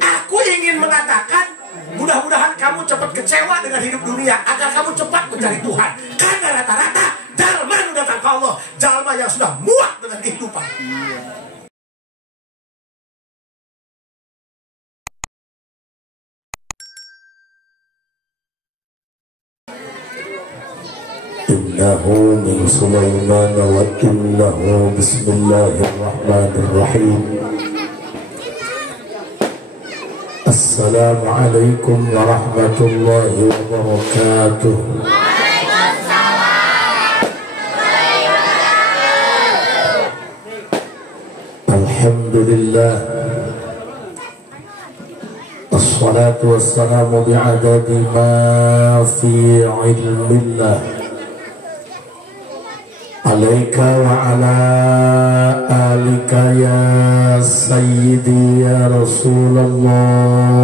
Aku ingin mengatakan, mudah-mudahan kamu cepat kecewa dengan hidup dunia, agar kamu cepat mencari Tuhan. Karena rata-rata jalma nu datang ke Allah, jalma yang sudah muak dengan kehidupan. Innahu min Sulaiman wa innahu bismillahirrahmanirrahim. Assalamualaikum warahmatullahi wabarakatuh. Alhamdulillah. Assalatu wassalamu bi'adadi ma fi ilmillah. Alaika wa ala alika ya sayyidi ya Rasulullah.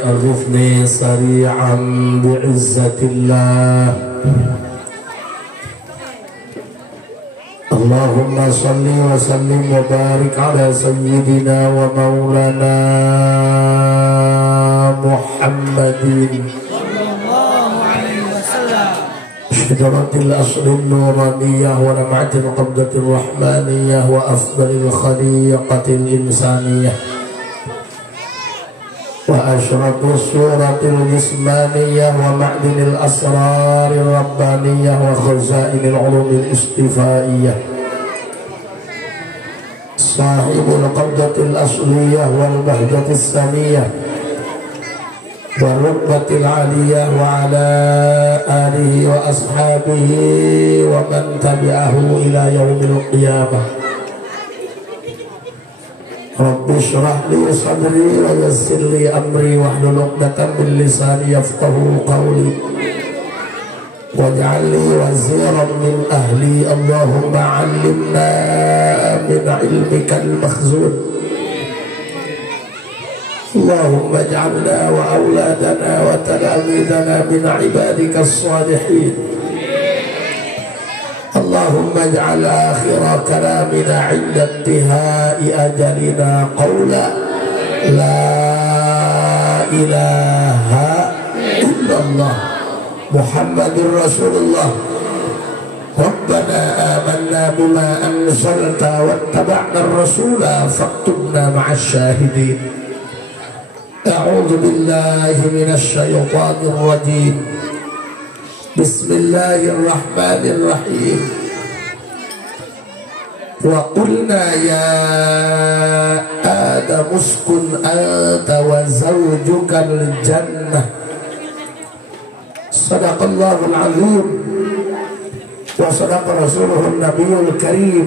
Arifni sari'an bi'izzatillah. Allahumma salli wa sallim wa barik ala sayyidina wa maulana Muhammadin sallallahu alaihi wasallam. Syidaratil asrin nuraniyah wa lam'atil qabdatir rahmaniyah wa afdalil khaliqatil insaniyah wa asyrafus suratil jismaniyah wa ma'dinil asrarir rabbaniyah wa khazainil ulumil istifaiyah. Sahibul qabdatil asliyah wal bahdatis saniyah wal rukbatil aliyah wa ala alihi wa ashabihi wa man tabi'ahu ila yaumil qiyamah. Rabbi shrah li sadri wa yassir li amri wahlul 'uqdatam min lisani yafqahu qawli waj'al li waziran min ahli. Allahumma 'allimna min 'ilmikal makhzun. Allahumma ij'alna wa auladana wa talamidana min 'ibadikas salihin. Allahumma ij'al akhira kalamina 'inda intihai ajalina qawla la ilaha illallah Muhammadur Rasulullah. Rabbana amanna bima anzalta wattaba'na ar-rasula faktubna ma'asy syahidin. A'udzu billahi minasy syaithanir rajim. Bismillahirrahmanirrahim. Wa qulna ya Adam uskun anta wa zawjukal jannah. Sadaqallahul azim wa sadaqa rasuluhun nabiyul karim.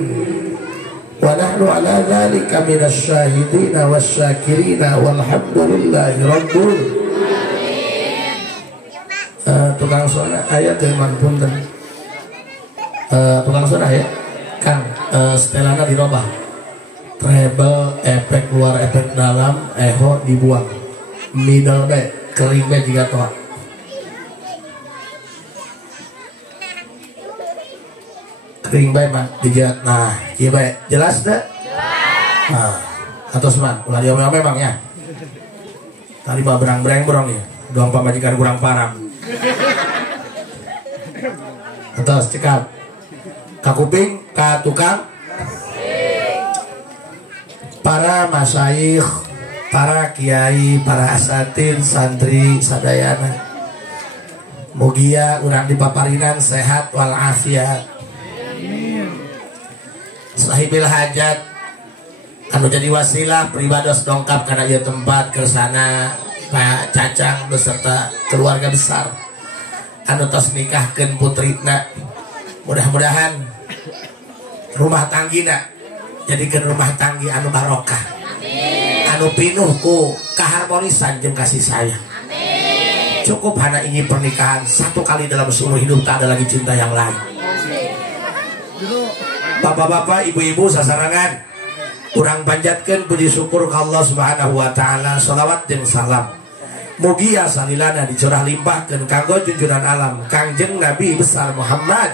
Wa nahnu ala dhalika minasy syahidina wasyakirina walhamdulillahi rabbil tukang sona ayat dari manpun tukang sona ya Kang setelana dirobah treble efek luar efek dalam eho dibuang middle B kering B juga toa kering B mah dijat. Nah iya B jelas deh nah atau seman ulah dia memang ya tadi mah berang-berang ya doang pamajikan kurang parang atau cekap kakuping ka tukang para masyayikh, para kiai, para asatin, santri, sadayana mugia urang dipaparinan sehat walafiat sahibil hajat anu jadi wasilah pribados dongkap karena ieu tempat kersana Pak Cacang beserta keluarga besar anu tos nikahkeun putrina. Mudah-mudahan rumah tanggina jadikan rumah tanggi anu barokah, anu pinuh ku keharmonisan jeung kasih sayang. Cukup hana ini pernikahan satu kali dalam seumur hidup, tak ada lagi cinta yang lain. Bapak-bapak, ibu-ibu sasarangan, kurang panjatkeun puji syukur ka Allah Subhanahu wa taala, shalawat jeung salam Mugia salilana dicurah limpahkeun kanggo junjunan alam Kangjeng Nabi besar Muhammad.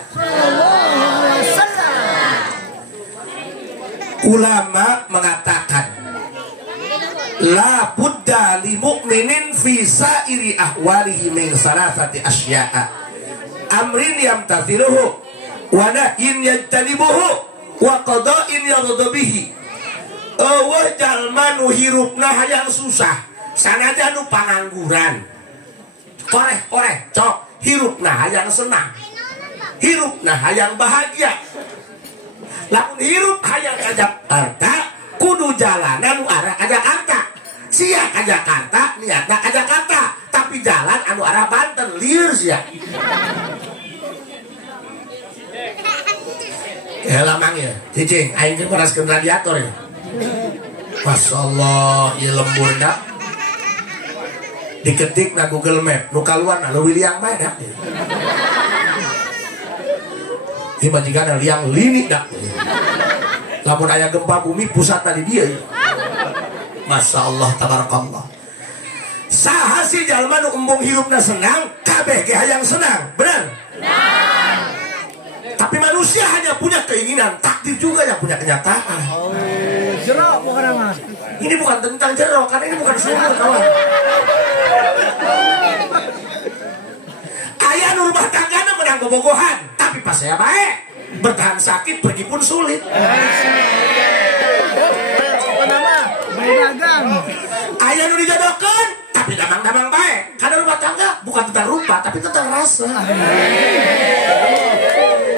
Ulama mengatakan la budda li mu'minin fi sa'iri ahwalihi min salasati asya'a amrin yamtathiluhu wa nahyin yajtanibuhu wa qada'in yarda bihi. Eueuh jalma nu hirupna hayang susah sanajan nu pangangguran koreh cok hirupna hayang senang hirupna hayang bahagia lamun hirup hayang ka Jakarta kudu jalanan nu arah ka Jakarta sia ka Jakarta niatna ka Jakarta tapi jalan anu arah Banten lieur sia lamang ya cicing aing teh paraskeun radiator ya masyaallah ieu lembur dah diketik na Google Map nu kaluar na leuwih liang bae dah ieu majikan liang lini dah lamun aya gempa bumi pusatna di dieu masyaallah tabarakallah saha si jalma nu embung hirupna senang kabeh ge hayang senang benar tapi manusia hanya punya keinginan takdir juga yang punya kenyataan jerok bukan apa ini bukan tentang jerok karena ini bukan sumur kawan ayah rumah tanggana menang bobogohan tapi pas saya baik bertahan sakit pergi pun sulit ayah nu dijodohkan tapi damang-damang baik karena rumah tangga bukan tentang rupa tapi tentang rasa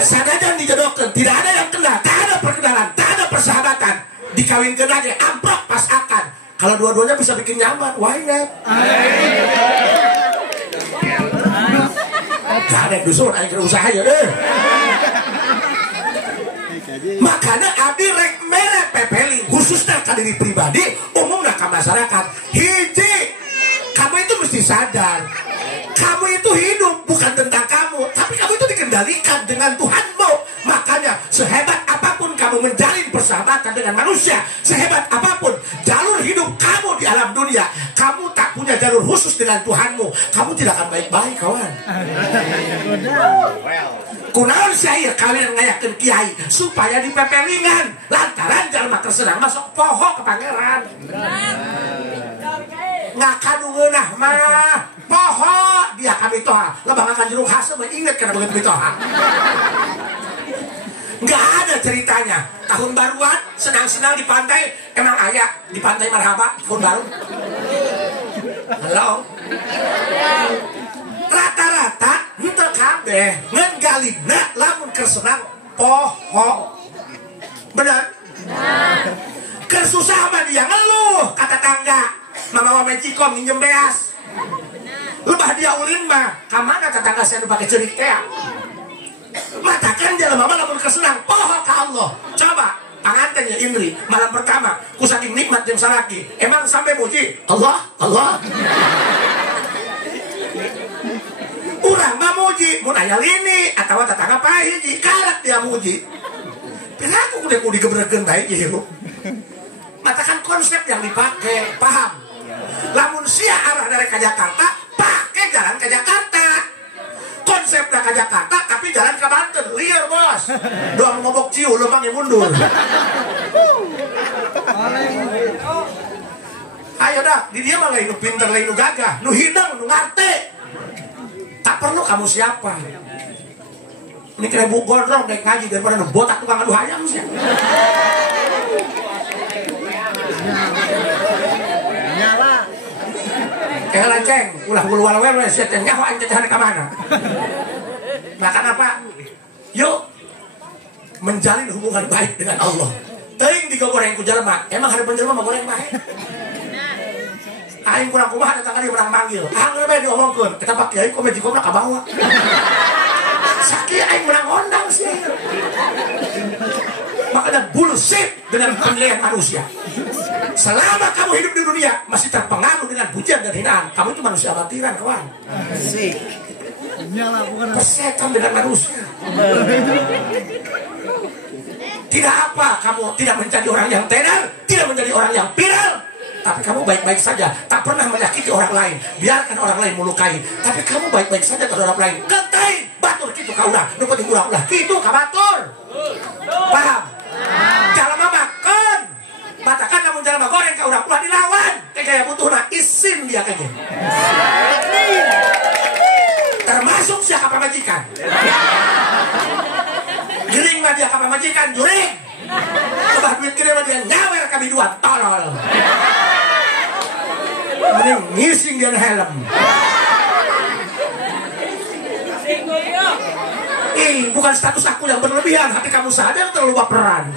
sadajan dijodohkan tidak ada yang kena tak ada perkenalan tak ada persahabatan dikawinkan aja amplop pas akan kalau dua-duanya bisa bikin nyaman why not gak ada yang dusun ada yang usaha ya deh makanya abdi rek mere pepeli khususnya ke diri pribadi umumnya ke masyarakat hiji kamu itu mesti sadar kamu itu hidup bukan tentang kamu tapi kamu itu dikendalikan dengan Tuhanmu makanya sehebat apapun kamu menjalin persahabatan dengan manusia sehebat apapun jalur hidup kamu di alam dunia kamu tak punya jalur khusus dengan Tuhanmu kamu tidak akan baik-baik kawan kunaon saya kawin ngayakeun kiai supaya dipepelingan lantaran jalma tersenang masuk poho ke pangeran ngakanu ngeunah mah poho dia kami toha lebah akan jeruk hasil ingat karena begitu toha nggak ada ceritanya tahun baruan senang-senang di pantai emang ayah di pantai Marhaba tahun baru halo rata-rata henteu kabeh ngan galibna lamun keur senang poho benar keur susah mah dia ngeluh kata tangga mama mejikom minjem beas lebah dia ulin mah kamana tetangga saya pakai cerik teh matakan jalan mama lamun kesenang poho ka Allah coba pangantennya Indri malam pertama ku saking nikmat jeung salaki emang sampai muji Allah urang mah muji mun aya lini atawa tetangga pae hiji kalak dia muji pilaku kudu digebrekeun bae ieu matakan konsep yang dipakai paham lamun sia arah dari ke Jakarta pakai jalan ke Jakarta konsepnya ke Jakarta tapi jalan ke Banten liar bos doang ngobok ciu lempangnya mundur ayo dah di dia mah lain nu pinter lain nu gagah nu hidang nu ngarte tak perlu kamu siapa ini kira bu gondrong kayak ngaji daripada nu botak tukang adu hayam sih nyala kayak lanceng ulah gulu wala-wala siat yang nyawa yang cacahan ke mana makan apa yuk menjalin hubungan baik dengan Allah teuing digoreng ku jelema emang hari penjelema mah goreng baik aing kurang kumaha datang kali urang manggil angger bae diomongkeun kita pak kiai kok mejikomna ka bawah sakieu aing menang ondang sih makanya bullshit dengan penilaian manusia selama kamu hidup di dunia masih terpengaruh dengan pujian dan hinaan kamu itu manusia batiran kawan asik nyala bukan persetan dengan manusia tidak apa kamu tidak menjadi orang yang tenar tidak menjadi orang yang viral tapi kamu baik-baik saja, tak pernah menyakiti orang lain, biarkan orang lain melukai, tapi kamu baik-baik saja terhadap orang lain. Kentai batur kitu kaulah, nu penting ulah-ulah kitu ka batur. Paham? Jalma makan. Batakan namun jalma goreng ka ulah dilawan. Kayak butuhna isin dia kayak. Termasuk siapa pamajikan. Juring mah dia ka pamajikan, juring. Coba duit gede mah dia nyawer ka biduan tolol. Mending ngising dia helm. Bukan status aku yang berlebihan, tapi kamu saja yang terlalu baperan.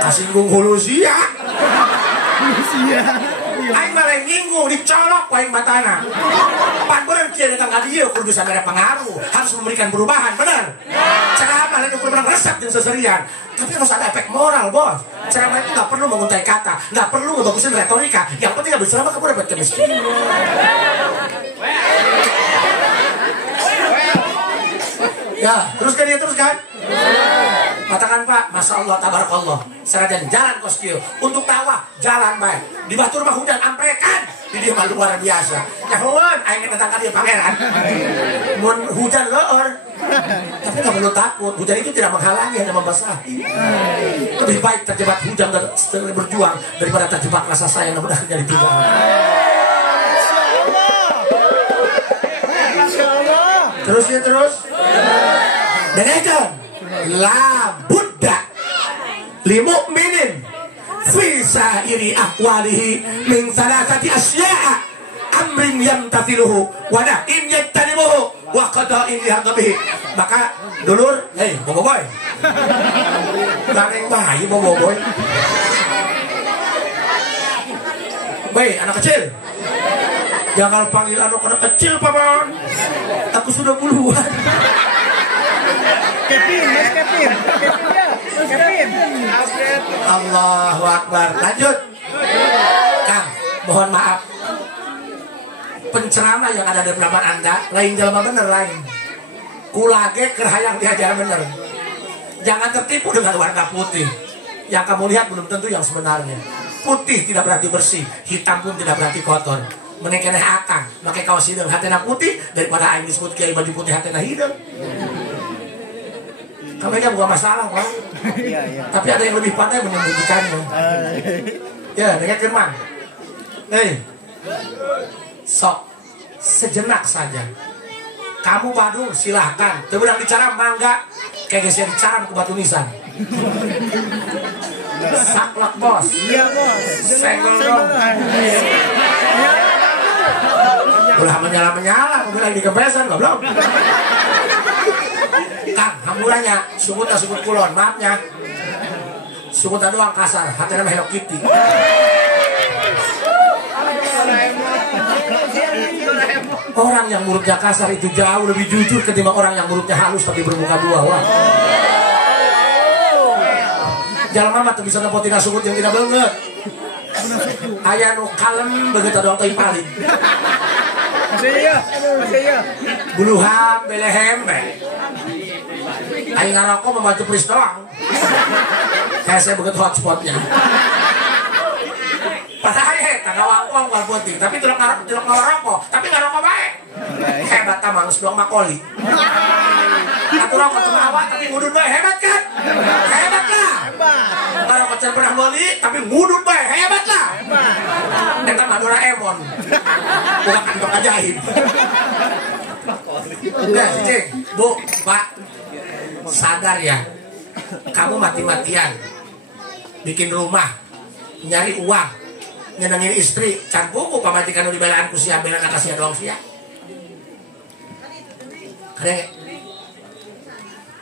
Kasinggung hulu sia. Aing malah nginggung dicolok waing matana. Pan bener kieu dengan kadieu kudu sadaya pengaruh, harus memberikan perubahan, benar? Ceramah lain ukur menang resep jeung seserian. Tapi harus ada efek moral, Bos. Ceramah itu nggak perlu menguntai kata, nggak perlu ngebagusin retorika. Yang penting habis ceramah kamu dapat kemiskinan. Ya, teruskan dia teruskan. Katakan Pak, Masya Allah, Tabarakallah. Serajan jalan koskio. Untuk tawa, jalan baik. Di Batur mah hujan amprekan. Di dia mah luar biasa. Nyahuan, aing datang dia pangeran. Mun hujan loor. Tapi nggak perlu takut. Hujan itu tidak menghalangi, hanya membasahi. Lebih baik terjebak hujan dan berjuang daripada terjebak rasa sayang dan mudah jadi tinggal. Terus ya terus. Dengarkan. La budda li mu'minin fi sa'iri ahwalihi min salasati asya'a amrin yamtathiluhu wa na'in yattanibuhu wa qada'in yahdabihi. Maka dulur, hei boboiboy, ganeng bayi boboiboy. Baik anak kecil, jangan panggil anak kecil paman, aku sudah puluhan. Kevin. Allahu Akbar. Lanjut. Kang, mohon maaf. Penceramah yang ada di belakang Anda lain jalma bener lain. Kulage kerhayang diajar bener. Jangan tertipu dengan warna putih. Yang kamu lihat belum tentu yang sebenarnya. Putih tidak berarti bersih, hitam pun tidak berarti kotor. Menekeneh akang, pakai kaos hidung hatena putih daripada aing disebut kiai baju putih hatena hidung. Kamarnya bukan masalah, Pak. Iya. Tapi ada yang lebih pandai menyembunyikannya. Ya, dengan firman. Hei, sok sejenak saja. Kamu Badung silahkan. Temenang bicara mangga, kayak geser dicaram ke batu nisan. Saklek bos. Iya bos. Senggol dong. Ulah menyala, mungkin lagi dikepesan, goblok. Kang, hamburannya, sumutnya sumut kulon, maafnya. Sumutnya doang kasar, hatinya mah Hello Kitty. Orang yang mulutnya kasar itu jauh lebih jujur ketimbang orang yang mulutnya halus tapi bermuka dua. Wah. Jalan mama tuh bisa nepotin sumut yang tidak banget. Ayah nu kalem begitu doang tapi paling. Masih iya. Buluhan, belehem, aing ngarokok membantu pris doang. Kayak saya begitu hotspotnya. Padahal tak ngawang wal putih, tapi tidak ngarokok, tapi ngarokok baik. Hebat tamang sebelah makoli. Satu rokok cuma awak tapi ngudut baik, hebat kan? Hebat lah. Ngarokok jangan pernah beli, tapi ngudut baik, hebat lah. Kita Madura Emon, bukan kantong ajaib. Nah, cicing, Bu, Pak, sadar ya, kamu mati-matian bikin rumah, nyari uang, nyenengin istri, can buku pamajikan di belaanku siap bela atasnya doang siap. Keren,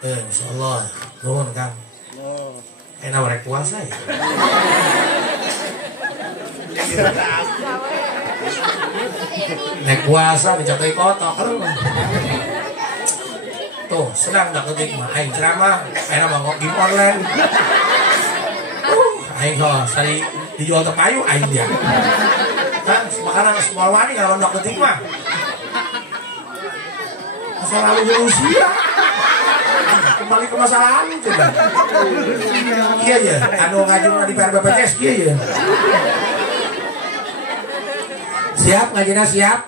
Masya Allah, nuhun Kang, enak mereka puasa ya. Naik puasa dicapai kotok tuh senang dah ketik mah aing ceramah aing mah game online aing sari dijual tepayu aing dia kan makanan semua wani kalau ndak ketik mah masa lalu usia kembali ke masa lalu coba. Iya ya, anu ngajung di PRBPJS iya ya. Siap ngajina siap?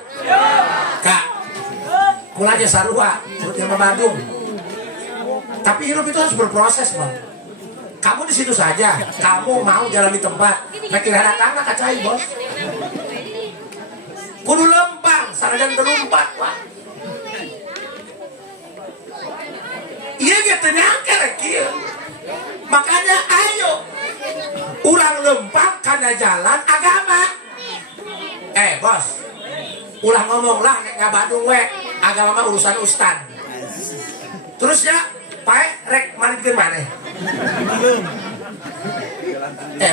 Kak, kulanya sarua, ilmu Bandung. Tapi hidup itu harus berproses, Bang. Kamu di situ saja, kamu mau jalan di tempat, kira datang nak kacai bos. Kudu lempang, sarajan terlumpat, Pak. Iya gitu nyangka rekil. Makanya ayo, ulang lempang karena jalan agama. Bos, ulah ngomong lah nggak Bandung we, agama mah urusan ustad. Terus ya, Pak, rek mari bikin mana?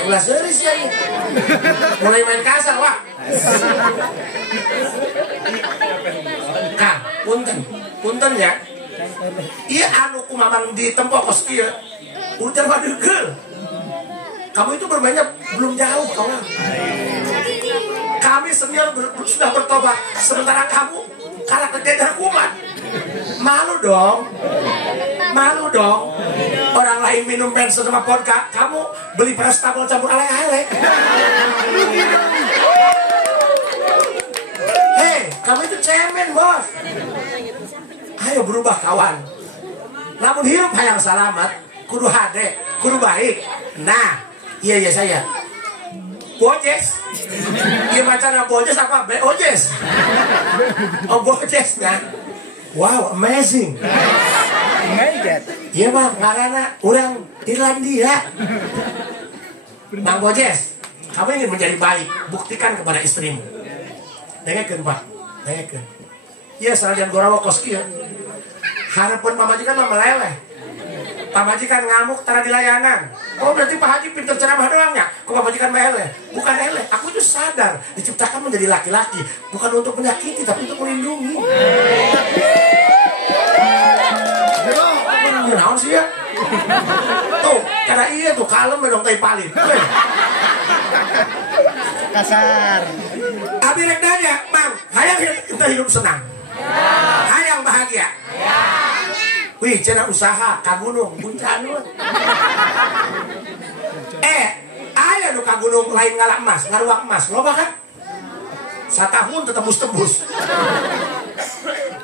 Ulah serius ya ini. Mulai main kasar wah. Kang, punten ya. Iya anu kumamang di tempat kos kia. Ujar badegel. Kamu itu bermainnya belum jauh kawan. Kami senior sudah bertobat, sementara kamu karakter dedar kumat. Malu dong. Orang lain minum bensin sama vodka, kamu beli paracetamol campur ale-ale. Hei, kamu itu cemen bos. Ayo berubah kawan. Namun hidup hayang selamat, kudu hade, kudu baik. Nah, iya saya. Bojes. Iya macam bojes apa? Bojes. Oh bojes kan? Wow, amazing. Iya bang, ngarana orang Irlandia. Bang Bojes, kamu ingin menjadi baik, buktikan kepada istrimu. Dengarkan pak, dengarkan. Iya, sarjan gorawa koski ya. Harapan pamajikan mah meleleh. Pamajikan ngamuk tanah di layanan. Oh berarti Pak Haji pintar ceramah doang ya? Kok pamajikan meleleh? Bukan eleh. Aku itu sadar diciptakan menjadi laki-laki, bukan untuk menyakiti tapi untuk melindungi. Naon sih ya? Tuh, karena iya tuh kalem dong tai paling. Kasar. Abi rek nanya, Mang, hayang kita hidup senang. Hayang bahagia. Wih, cina usaha ka gunung buncanun. Aya nu ka gunung lain ngalak emas, ngaruak emas, loba kan? Satahun tembus-tembus.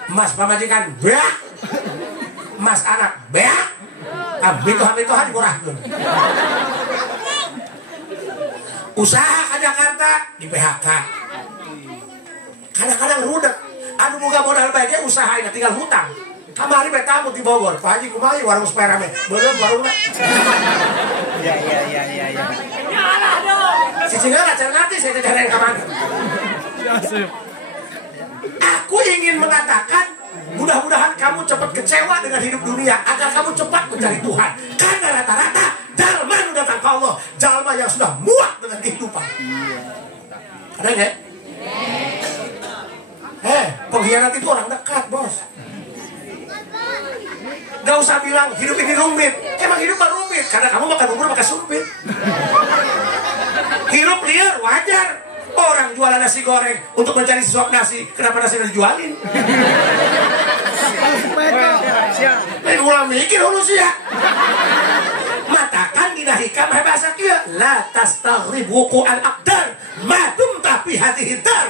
Emas pamajikan, beak. Emas anak, beak. Bitohan-bitohan dikurahkeun. Usaha ke Jakarta di PHK. Kadang-kadang rudet. Anu boga modal baiknya usahain, tinggal hutang. Kamari betamu di Bogor, Pak Haji kumaha warung sepeda rame. Belum warungna. Iya. Nyalah dong. Cicingana cara nanti saya cari ka mana. Aku ingin mengatakan mudah-mudahan kamu cepat kecewa dengan hidup dunia agar kamu cepat mencari Tuhan. Karena rata-rata jalma nu datang ke Allah, jalma yang sudah muak dengan kehidupan. Ada enggak? Pengkhianat itu orang dekat, bos. Gak usah bilang hidup ini rumit. Emang hidup mah rumit karena kamu makan bubur makan sumpit. Hidup liar wajar. Orang jualan nasi goreng untuk mencari sesuap nasi, kenapa nasinya dijualin? Ulang mikir dulu sih ya. Matakan dina hikam bahasa kia la tastaghrib wuqu'al aqdar ma dumta fi hadhihi dar.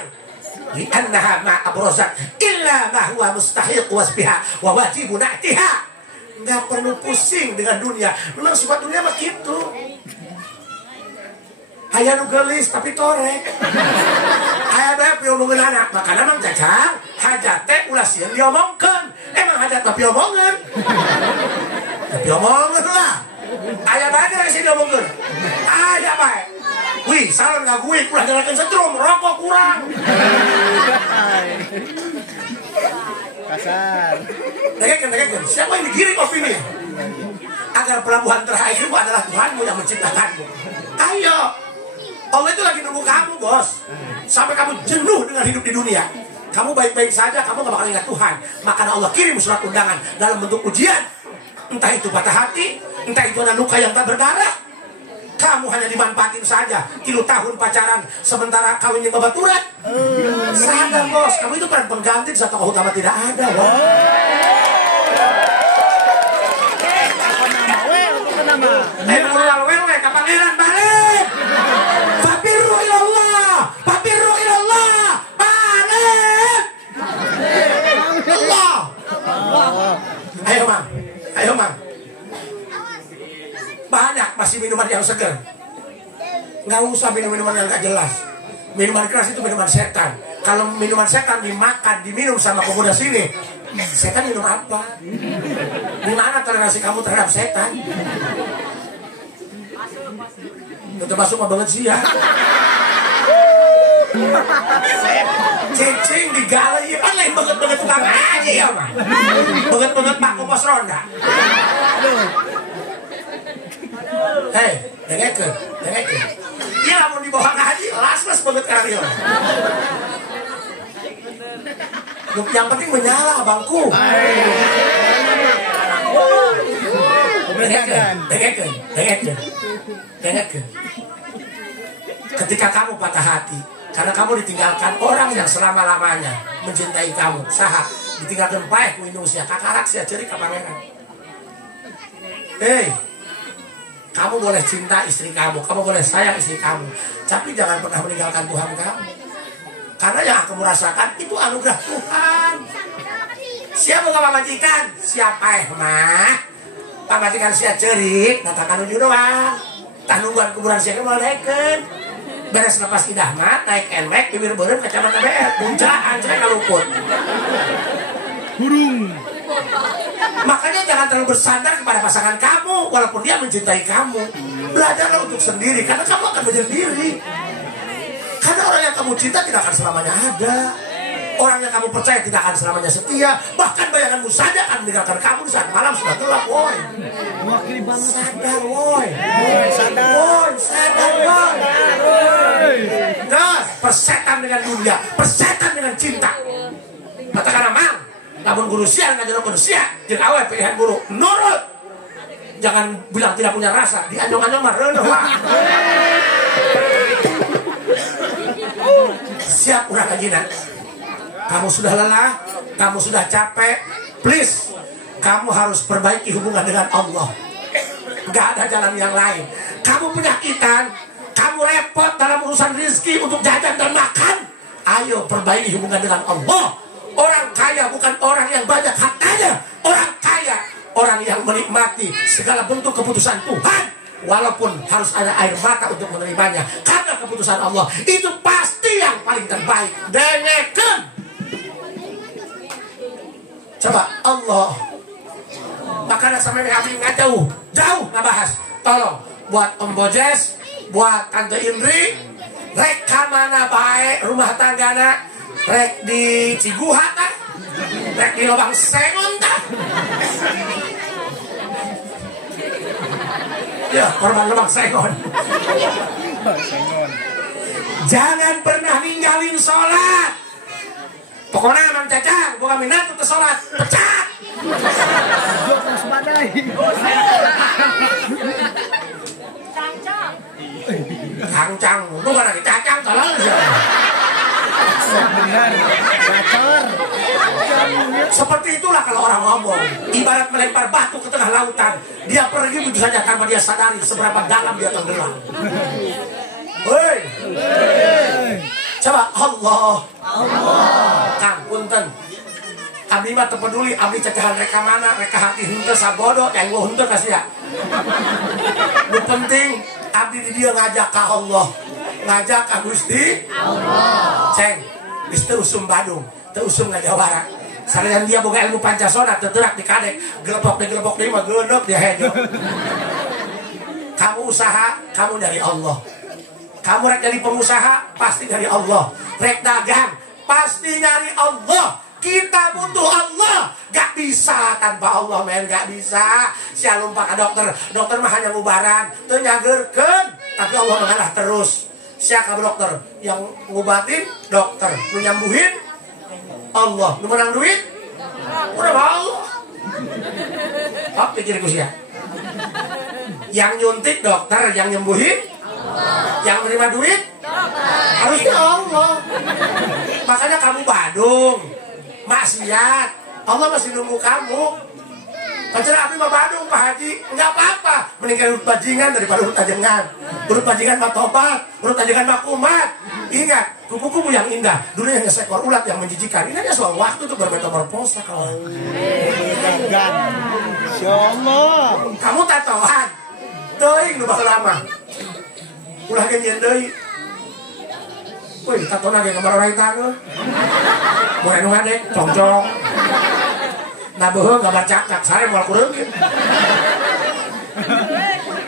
Li'annaha ma abrozat illa ma huwa mustahiq wasbiha wa wajibun a'tiha. Nggak perlu pusing dengan dunia. Memang sifat dunia mah gitu. Aya nu geulis tapi torek. Aya bae piomongkeun anak, makana mang cacang hajat teh ulah sieun diomongkeun. Emang hajat tapi omongan. Tapi omongan lah. Aya bae geus sieun diomongkeun. Aya bae. Wih, salon ngaguik ulah nyalakeun setrum, rokok kurang. Kasar. Dengarkan. Siapa yang digiring opini? Agar pelabuhan terakhirmu adalah Tuhanmu yang menciptakanmu. Ayo. Allah itu lagi nunggu kamu, bos. Sampai kamu jenuh dengan hidup di dunia. Kamu baik-baik saja, kamu gak bakal ingat Tuhan. Makanya Allah kirim surat undangan dalam bentuk ujian. Entah itu patah hati, entah itu ada luka yang tak berdarah. Kamu hanya dimanfaatin saja. 3 tahun pacaran, sementara kawinnya babaturan. Sadar, bos. Kamu itu peran pengganti, satu tokoh utama tidak ada, bos. wewe ka pangeran balik. Fafirru ilallah, fafirru ilallah, balik. Allah. Ayo Mang, ayo Mang. Banyak masih minuman yang segar. Nggak usah minuman yang nggak jelas. Minuman keras itu minuman setan. Kalau minuman setan dimakan, diminum sama pemuda sini, setan minum apa? Gimana toleransi kamu terhadap setan? Itu masuk mah banget sih ya. Cicing digali, kan lain banget tukang aja ya mah. Banget Pak Kompos Ronda. Hei, dengekeun. Ya mau dibawa ngaji, las banget karena yang penting menyala bangku. Dengekeun. Ketika kamu patah hati karena kamu ditinggalkan orang yang selama-lamanya mencintai kamu, saha ditinggalkan paeh ku indungsia kakarak sia ceurik ka pangeran. Kamu boleh cinta istri kamu boleh sayang istri kamu, tapi jangan pernah meninggalkan Tuhan kamu. Karena yang aku merasakan itu anugerah Tuhan. Siapa gak pamajikan? Siapa mah? Pamajikan sia cerik, katakan udah doang. Tah nungguan kuburan sia moleken. Beres lepas idah mah naik enwek bibir beureum kacamata BR, buncaan cenah kaluput. Burung. Makanya jangan terlalu bersandar kepada pasangan kamu walaupun dia mencintai kamu. Belajarlah untuk sendiri karena kamu akan menyendiri. Karena orang yang kamu cinta tidak akan selamanya ada. Orang yang kamu percaya tidak akan selamanya setia. Bahkan bayanganmu saja akan meninggalkan kamu di saat malam sudah gelap, woy. Sadar, woy. Sadar, woy. Terus, persetan dengan dunia, persetan dengan cinta. Katakan Mang, namun guru siang ngajar guru siang, jeung awe pilihan guru nurut. Jangan bilang tidak punya rasa, dianyong-anyong mah reuneuh wah. Siap urang kajian. Kamu sudah lelah, kamu sudah capek, please, kamu harus perbaiki hubungan dengan Allah. Gak ada jalan yang lain. Kamu penyakitan, kamu repot dalam urusan rezeki untuk jajan dan makan. Ayo perbaiki hubungan dengan Allah. Orang kaya bukan orang yang banyak hartanya. Orang kaya, orang yang menikmati segala bentuk keputusan Tuhan. Walaupun harus ada air mata untuk menerimanya. Karena keputusan Allah itu pasti yang paling terbaik. Dengekeun. Coba Allah. Makanya sampai kami nggak jauh ngebahas. Tolong buat Om Bojes, buat Tante Indri, rek kamana bae rumah tanggana, rek di Ciguha tah, rek di Lobang Sengon tah. Ya, korban Lobang Sengon. Jangan pernah ninggalin sholat. Pokoknya Mang Cacang, bukan minat untuk sholat, pecat. Cangcang, bukan lagi cacang, tolong. Benar, gacor. Seperti itulah kalau orang ngomong, ibarat melempar batu ke tengah lautan, dia pergi begitu saja tanpa dia sadari seberapa dalam dia tenggelam. Hei, coba Allah. Kang punten. Abdi mah teu peduli, abdi cacahan reka mana, reka hati henteu sabodo, yang gua henteu ka sia. Nu penting abdi di dieu ngajak ka Allah, ngajak ka Gusti Allah. Ceng, geus teu usum Badung, teu usum ngajawara. Salian dia boga ilmu Pancasona teu teurak di kadek, gelepok deui mah geundeuk dia hejo. Kamu usaha, kamu dari Allah. Kamu rek jadi pengusaha, pasti dari Allah. Rek dagang, pasti dari Allah. Kita butuh Allah. Gak bisa tanpa Allah, men. Gak bisa. Sia lumpat ke dokter. Dokter mah hanya ngubaran. Teu nyageurkeun. Tapi Allah mengalah terus. Sia ka dokter. Yang ngubatin, dokter. Nu nyambuhin, Allah. Nu menang duit, udah Allah. Apa pikir ku sia? Yang nyuntik dokter, yang nyembuhin yang menerima duit harusnya Allah. Makanya kamu Badung maksiat, Allah masih nunggu kamu. Pacar abdi mah Badung Pak Haji, nggak apa-apa. Mendingan urut bajingan daripada urut ajengan. Urut bajingan mah tobat, urut ajengan mah kumat. Ingat, kupu-kupu yang indah, dunia hanya seekor ulat yang menjijikan. Ini hanya soal waktu untuk bermetamorfosa kawan. Insya Allah. Kamu tatoan, teuing nu bakal lama. Ulah genyen deui. Wih, tato lagi kamar orang itu. Mulai nu ngadek, congcong. Nah beuheung gambar cak-cak sare moal kureungin.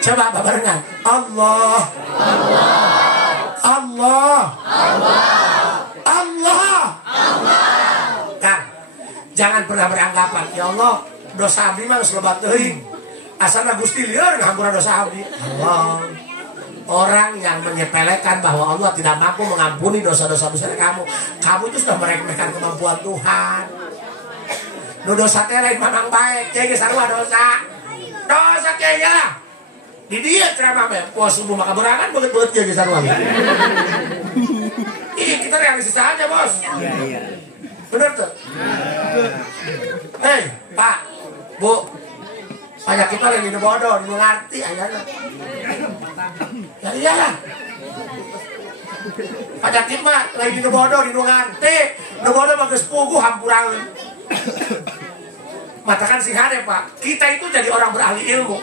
Coba babarengan. Allah. Allah. Allah. Kang, jangan pernah beranggapan, ya Allah, dosa abdi mah geus loba teuing. Asana Gusti lieur ngahampura dosa abdi. Allah. Orang yang menyepelekan bahwa Allah tidak mampu mengampuni dosa-dosa besar kamu itu sudah meremehkan kemampuan Tuhan. Nu dosa teh lain mamang baik, kieu ge sarua dosa. Dosa kieu ya. Di dia ceramah mah, wah subuh maka berangan beut-beut kieu ge sarua. Ih, kita realistis aja, Bos. Iya. Bener tuh? Hei, Pak, Bu, pajak kita lagi di bodoh, di ngerti ayana. Ya iyalah. Pajak kita lagi di bodoh, di ngerti. Di bodoh mah geus puguh hampurang. Matakan sing hade, Pak. Kita itu jadi orang berahli ilmu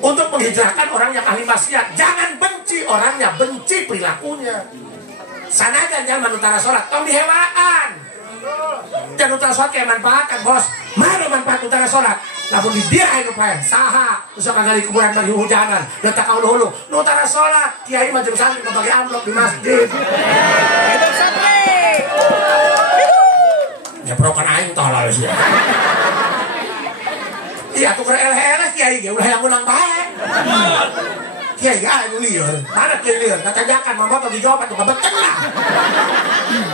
untuk menghijrahkan orang yang ahli maksiat. Jangan benci orangnya, benci perilakunya. Sanajan jangan utara sholat, tong dihewaan. Dan utara sholat kayak manfaatkan, Bos. Mana manfaat utara sholat? Namun di dia itu pak, saha, usah kagak di kuburan bagi hujanan, letak kau dulu, utara sholat, kiai macam santri membagi amplop di masjid. Hidup santri. Ya perokan aing tolol sih. Iya tuh keren LHLS kiai, ulah yang menang baik. Kiai anu lieur, mana kiai lieur? Kata jangan, mama bagi jawab tuh kebetul lah.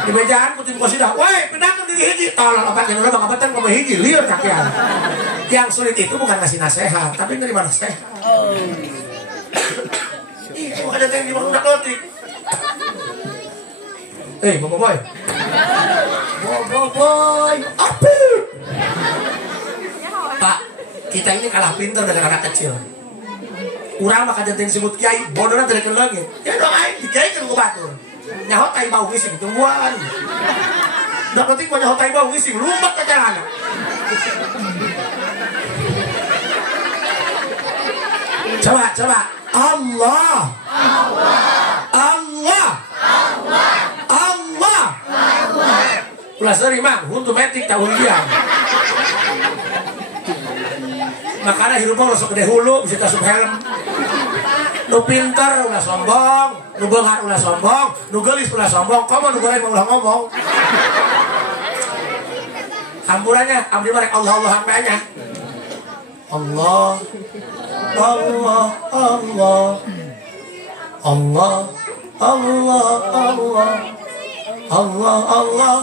Di mejaan kucing kosidah, woi pedang diri hiji, tolol obat yang udah bang kebetul kamu hiji lieur kakian. Yang sulit itu bukan ngasih nasihat, tapi nerima nasihat. Itu ada yang dimana udah lotik. Bobo boy. Bobo boy. Apa? Pak, kita ini kalah pintar dengan anak kecil. Urang maka jantin sebut kiai, bodohnya dari kelengit. Ya dong aing, di kiai kan gue batur. Nyahot tai bau ngising, tungguan. Udah penting gue nyahot tai bau ngising, lumbat ke jalan. Coba. Allah. Ulah seri mah, untuk metik tahun dia. Makanya hidupnya langsung gede hulu, bisa tasuk helm. Nu pinter ulah sombong, nu beunghar ulah sombong, nu geulis ulah sombong. Komo nu goreng ulah ngomong. Hampurannya, abdi mah rek Allah hampanya. Allah. Allah. Allah. Allah. Allah. Allah. Allah. Allah. Allah.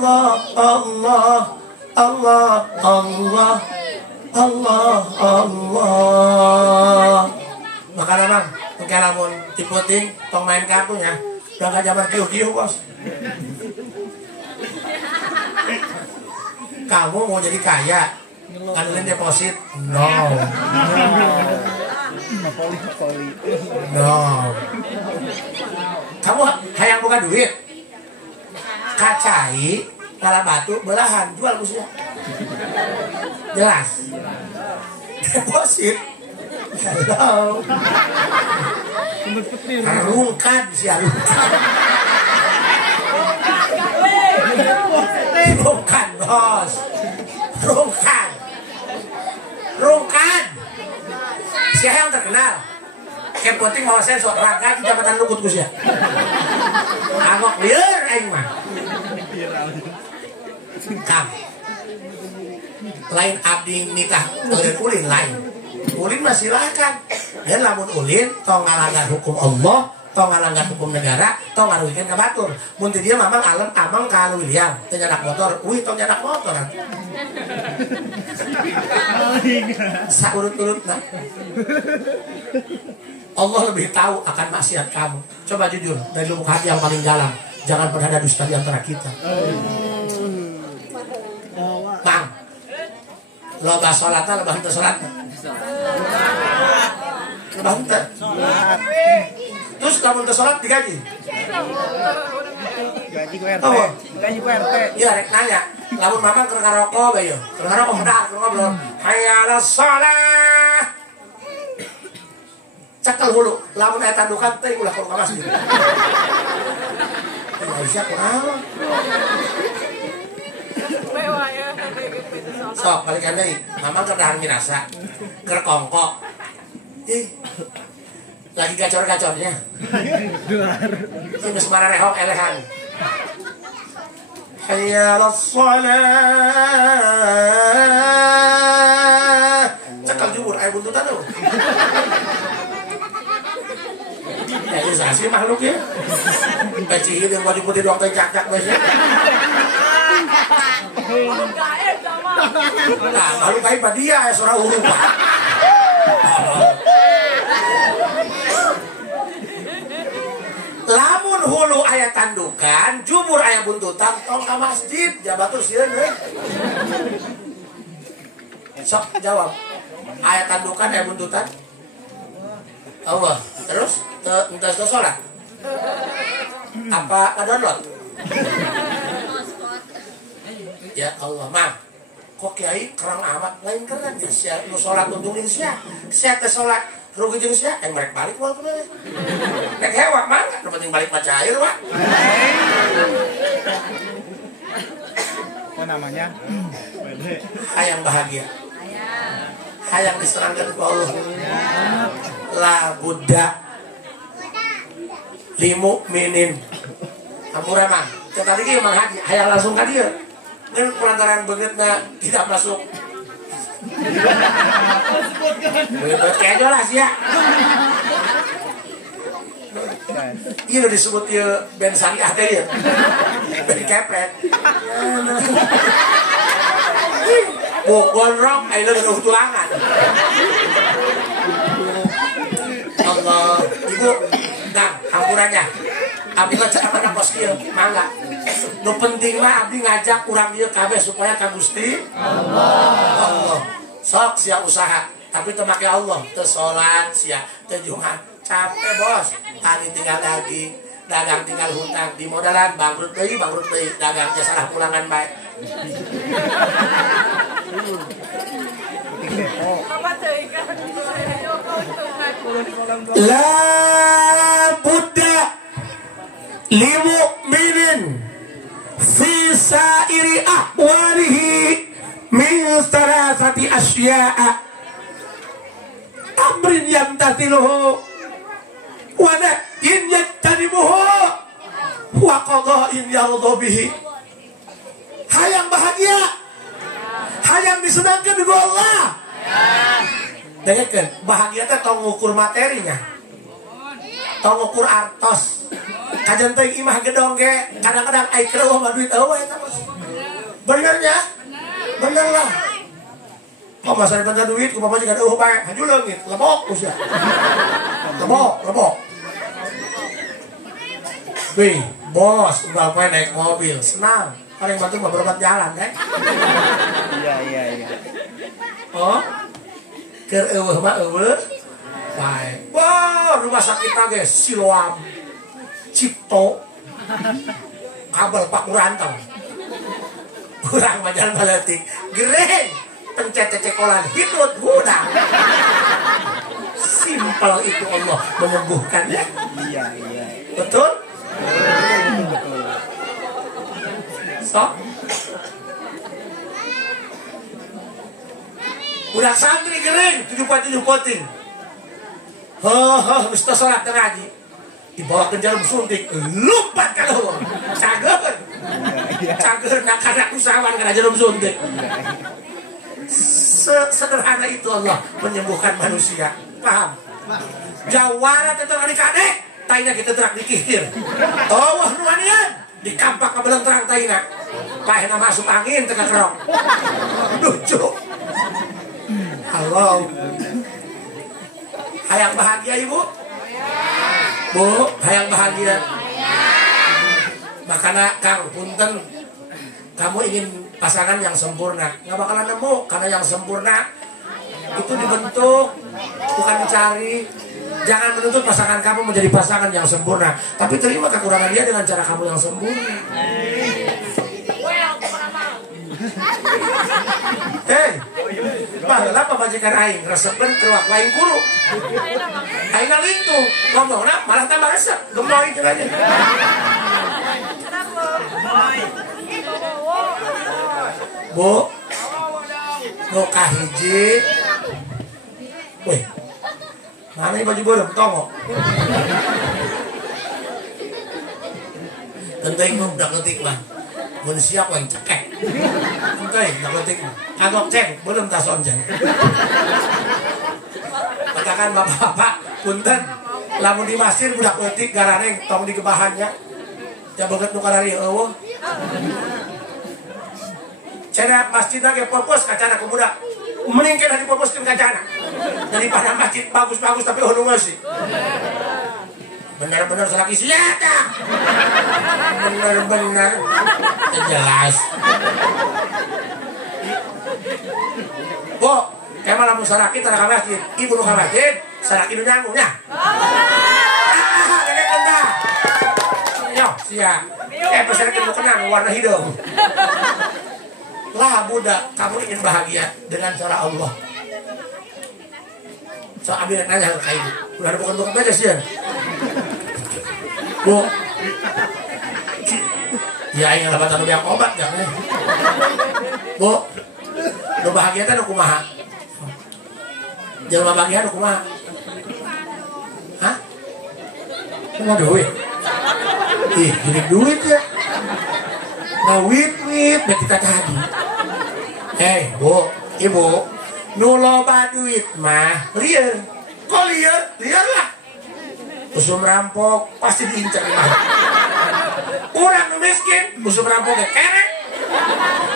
Allah. Allah. Allah. Allah. Allah. Makanya bang, mungkin lamun tiputing tong main kartu ya, udah gak jaman kiu-kiu bos. Kamu mau jadi kaya, ngandelin deposit? No. No. Kamu hayang buka duit? Kacai, ngalah batu, belahan, jual musuhnya. Jelas. Deposit. Halo. Rungkan siapa? Rungkan bos. Rungkan. Siapa yang terkenal? Yang penting mau sensor raga di jabatan lukut gus ya. Angok liar aing mah. Kang. Lain abdi nikah dengan ulin lain. Ulin mah silakan. Dan lamun ulin tong ngalanggar hukum Allah, tong ngalanggar hukum negara, tong ngaruhikeun ka batur. Mun teu dia mamang alem amang ka William, teu nyadak motor, tong nyadak motor. Saurut-urutna. Allah lebih tahu akan maksiat kamu. Coba jujur dari lubuk hati yang paling dalam, jangan pernah ada dusta di antara kita. Bang, Loba sholatna loba henteu sholatna. Loba henteu. Terus lamun teu sholat digaji. Gaji ku RT. Oh. Gaji ku RT. Iya rek nanya. Lamun mamang keur ngaroko bae yo. Keur ngaroko medak keur ngobrol. Hayya 'alas shalah. Cekel hulu. Lamun aya tandukan teh ulah ka masjid. Aisyah kurang. Sok balikan deui. Mamang keur dahar minasa. Keur kongko. Lagi gacor-gacornya. Ini semara rehok elehan. Hayya 'alas shalah. Cekal jubur aya buntutan tuh. Ya itu sih makhluk ya. Beci yang mau diputi doang teh cak-cak biasa. Nah, makhluk kayak dia seorang huruf. Lamun hulu aya tandukan, jumur aya buntutan, tong ka masjid, jabatur sieun we. Sok jawab. Aya tandukan aya buntutan? Allah. Terus entas sholat. Apa download? Ya Allah, Mang. Kok kiai kerang amat lain keren ya sia nu salat untungin sia. Sia teh salat rugi jeung sia merek balik wal kumaha. Nek hewa mah nu penting balik maca air wa. Apa namanya? Hayang bahagia. Hayang diserangkeun ku Allah. La Buddha limu minin. Ampura mah. Tadi ge mah haji hayang langsung ka dieu. Ngan pelantaran beungeutna tidak masuk. Beungeut ke aja lah sia. Ieu disebut ieu ben syariah teh ieu. Ben kepret. Gondrong aya leureun tulangan. Allah, Ibu, nah, hampurannya. Abdi baca amanah kos kieu, mangga. Nu penting mah abdi ngajak urang ieu kabeh supaya ka Gusti Allah. Sok sia usaha, tapi teu make Allah, teu salat sia, teu Jumat. Capek, Bos. Tadi tinggal daging, dagang tinggal hutang, di modalan bangkrut deui, dagang teh salah pulangan bae. La Buddha limu'minin fi sa'iri ahwalihi min thalathati asya'a amrin yamtathiluhu wa nahyin yajtanibuhu wa qada'in yarda bihi. Hayang bahagia, hayang disenangkan di Allah. Dengarkan, bahagia teh tong ngukur materinya, tong ngukur artos. Kajian teh imah gedong ge, kadang-kadang ai kreuh mah duit eueuh eta Bos. Benernya? Bener lah. Kok masa depan duit ku bapak juga eueuh bae, haju leungit, lebok usia. Lebok. Wih, Bos, bapak naik mobil, senang. Orang yang bantu mah berobat jalan kan? Iya. Oh, keur eueuh mah eueuh. Bae. Wah, rumah sakit ge Siloam, Cipto, kabel Pak Kurantong. Kurang mah jalan baletik. Gereng, pencet cekolan, hitut hudang. Simpel itu Allah menyembuhkan ya. Iya. Betul? Stop. Udah santri kering 7 poting. Mesti sholat ngaji. Dibawa ke jarum suntik, lompat ka leuweung. Cager nak kana usahawan kana jarum suntik. Sederhana itu Allah menyembuhkan manusia. Paham? Jawara tentang adik-adik, taina kita terak dikihir. Oh, wah numanian. Dikampak ke beleng terang taina. Kahena masuk angin teka kerok. Lucu. Halo. Hayang bahagia Ibu? Bu, hayang bahagia. Makanya Kang punten, kamu ingin pasangan yang sempurna. Nggak bakalan nemu, karena yang sempurna itu dibentuk, bukan dicari. Jangan menuntut pasangan kamu menjadi pasangan yang sempurna, tapi terima kekurangan dia dengan cara kamu yang sempurna. Hei, baheula pamajikan aing resepkeun keruak lain guru. Aing lintu, ngomongna malah tambah resep, gemoy cenah aja. Bu, nu kahiji. Weh, mana ini baju bodong, tongo. Tentang itu udah ketik mah. Mun siap yang cekek. Tentang udah ketik mah. Agak cek, belum tas onjang. Katakan bapak-bapak, punten. Lamun di masjid budak ketik garareng, tong di kebahannya. Ya banget nu karari eueuh. Cenah masjidna ge purpose kacana ku budak. Mending kena dipurposkeun kacana. Daripada masjid bagus-bagus tapi heuh ngeusi. Benar-benar salaki sia tah. Benar-benar jelas. Bu, kayak lamun salaki tara ka masjid, ibu nu ka masjid, salaki nu nyangu nya. Gede kenda. Yo, sia. Pesan kita kenang warna hidung. Lah budak, kamu ingin bahagia dengan cara Allah. So ambil nanya kayak ini. Udah bukan aja sih ya. Bu, ya yang lebat anu yang obat jangan. Bu, nu bahagia teh nu kumaha? Jelema bahagia nu kumaha? Hah? Mau duit? Ih, gini duit ya. Ngawit-wit dan kita tadi. Hei, bu, ibu, nu loba duit mah liar. Kok liar? Liar lah. Usum rampok pasti diincar mah. Urang nu miskin, usum rampok kerek.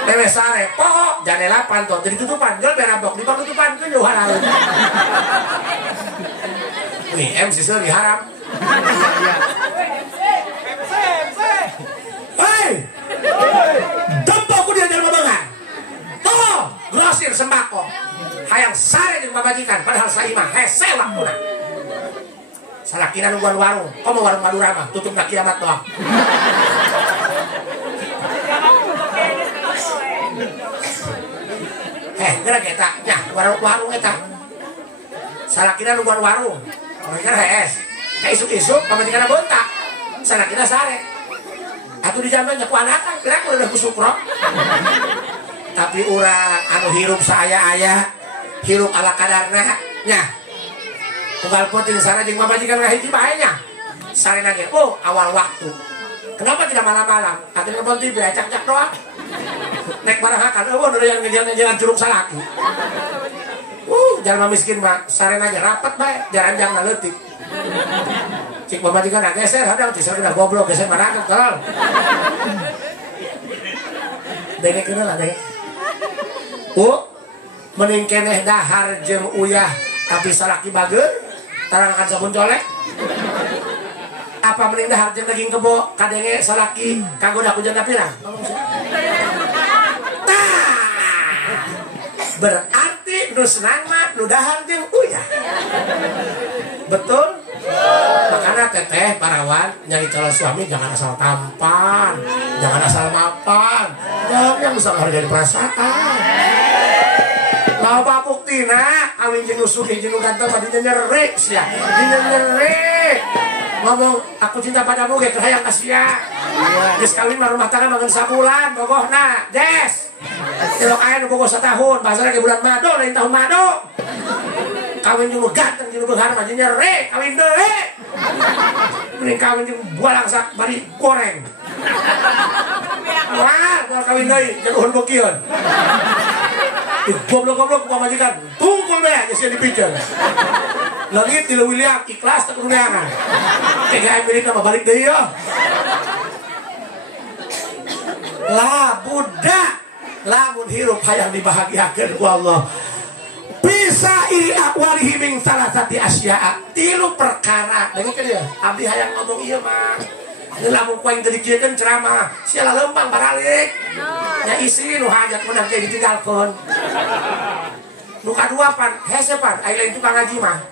Lewe sare, poho, janela panton, jadi tutupan, jual berampok, di bang tutupan ke jauh haram. Wih, MC seri haram. Hei, tempoku dia dalam babangan. Tolong, grosir sembako. Hayang sare jeung babajikan, padahal saya mah hese waktuna. Salakina nungguan warung, komo warung Madura mah tutup na kiamat doang. Gara kita, ya warung eta. Salakina nungguan warung, pamajikan hes. Kayak isuk-isuk pamajikan bontak. Salakina sare. Atuh di jamannya ku anakan, kira udah kusukro. Tapi urang anu hirup saaya-aya, hirup ala kadarna nya. Tunggal penting sana jeung majikan ngahiji bae nya. Sarena ge, oh awal waktu. Kenapa tidak malam-malam? Atuh nelpon TV acak-acak doang. Nek barahakan, eueuh nu yang ngejalan curug salaki. Jalma miskin mah sarena ge rapat bae, jaranjangna leutik. Cik pamajikan geser hadang tisar kena goblok geser marakan tol. Dengek kena lah dengek. Mending keneh dahar jeung uyah tapi salaki bageur tarangan sabun colek. Apa mending dahar jeung daging kebo kadenge salaki kanggo dak hujan pirang. Berarti nu senang mah nu dahar jeung uyah. Betul? Makanya teteh parawan nyari calon suami jangan asal tampan, jangan asal mapan, yang bisa menghargai perasaan. Loba buktina awin jeung nu sugih jeung nu ganteng mah dinya nyeri sia, dinya nyeri. Ngomong aku cinta padamu ge hayang asia. Geus kawin mah rumah tangga mageun sabulan bogohna, des. Elok aya nu bogoh satahun, bahasana ge bulan Mado lain tahun Mado. Kawin jeung ganteng jeung beunghar mah nyere kawin deui. Mending kawin jeung bualang sak bari goreng. Wah, moal kawin deui jeung uhun bokieun. Goblok-goblok pamajikan, tungkul bae geus dipiceur. Leungit di William ikhlas teu kuneangan. Kega milik mah balik deui ya. Lah budak, lamun hirup hayang dibahagiakeun ku Allah. Bisa iri akwalihi min salasati asya'a. 3 perkara. Dengekeun ya. Abdi hayang ngomong ieu mah. lamun kuing teu dikieun ceramah sia lempang baralik nya istri nu hajat menang teh ditinggalkeun nu kadua pan hese pan aya lain tukang ngaji mah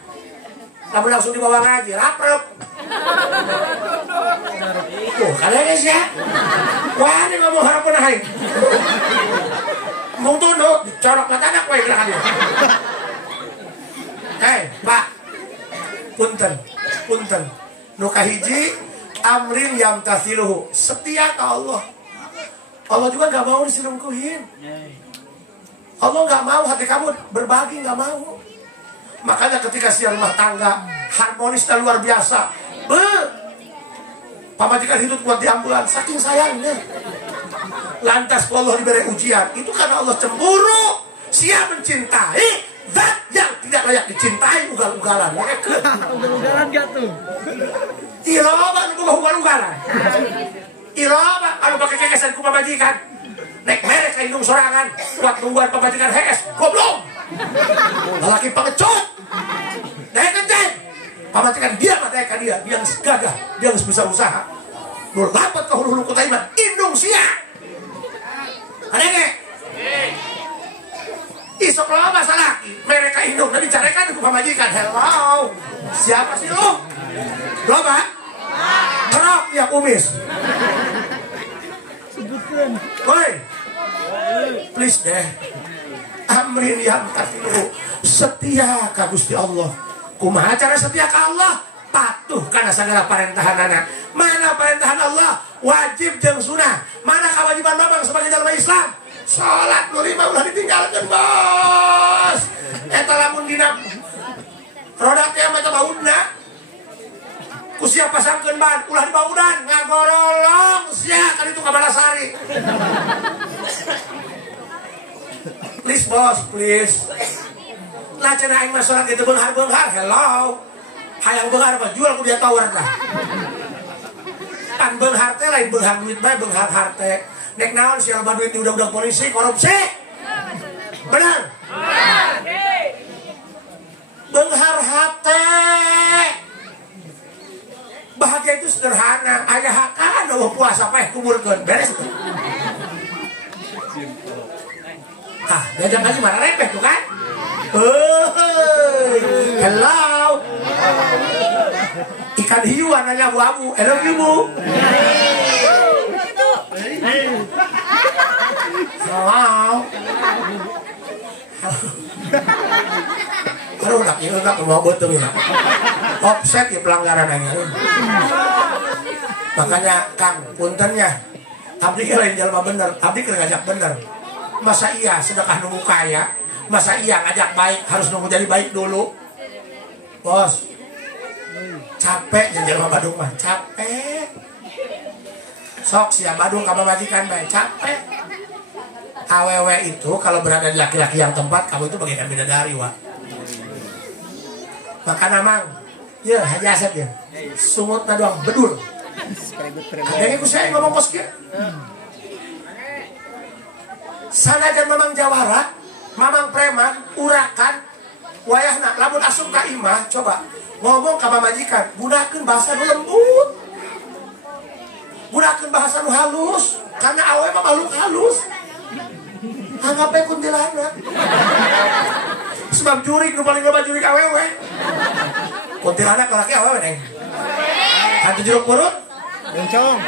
lamun langsung dibawa ngaji raprep tuh kalian guys ya wah ini ngomong harapan aing mung tunduk dicolok matana kuing gerakan dia Pak punten nu kahiji amrin yamtasiluhu setia ke Allah. Allah juga gak mau diselingkuhin. Allah gak mau hati kamu berbagi, gak mau. Makanya ketika siang rumah tangga harmonisnya luar biasa, pamajikan hidup kuat di ambulan saking sayangnya. Lantas Allah diberi ujian itu karena Allah cemburu. Siap mencintai zat yang tidak layak dicintai, ugal-ugalan. Ugal-ugalan gak tuh? Iloba nu boga ugal-ugalan. Iloba anu pake kekesan ku pamajikan. Nek mere ka indung sorangan, kuat nungguan pamajikan hees, goblok. Lalaki pengecut. Nek kenceng. Pamajikan dia mah ka dia geus gagah, dia geus bisa usaha. Nu lapat ka hulu-hulu kota iman, indung sia. Adenge. Isok lo masalah mereka induk dan dicarekan ke pamajikan. Hello, siapa sih lu? Lo pak? Merok ya kumis. Sebutkan. Woi, please deh. Amrin yang katilu setia ka Gusti Allah. Kumaha cara setia ka Allah? Patuh karena segala perintahan anak. Mana perintahan Allah? Wajib jeung sunah. Mana kewajiban mamang sebagai dalam Islam? Salat nu lima ulah ditinggalkan bos. Eta lamun dina roda teh mah teu baudna. Ku sia pasangkeun ban ulah dibaudan ngagorolong sia kan itu ka Balasari. Please bos, please. Lah cenah aing mah salat itu beunghar-beunghar. Hello. Hayang beunghar mah jual ku dia tawar lah. Pan beunghar teh lain beunghar duit bae beunghar harte. Nek naon si alba duit di undang-undang polisi korupsi. Benar? Beunghar hate. Bahagia itu sederhana. Aya hakan eueuh puasa paeh kuburkeun. Beres itu. Ah, diajak ngaji mana repeh tuh kan? Hello. Ikan hiu warnanya abu-abu. Hello ibu. Wow. Aduh, nak ini nak mau betul ini. Offset ya pelanggaran aja. Makanya Kang, puntennya. Abdi lain jalma bener, abdi kena ngajak bener. Masa iya sedekah nunggu kaya? Masa iya ngajak baik harus nunggu jadi baik dulu? Bos, capek jalma Badung mah, capek. Sok sia Badung ka majikan bae capek. Awewe itu kalau berada di laki-laki yang tempat kamu itu bagaikan bidadari wa. Maka namang, ya Haji Asep ya. Sungutna doang bedur. Adanya ku saya ngomong kos kieu. Sanajan mamang jawara, mamang preman, urakan, wayahna lamun asup ka imah, coba ngomong ka majikan, gunakeun bahasa nu lembut. Gunakeun bahasa nu halus, karena awewe mah makhluk halus. Anggapnya kuntilanak. Sebab jurik nu paling loba jurik awewe. Kuntilanak laki awewe neng. Hantu jeruk purut? Bencong.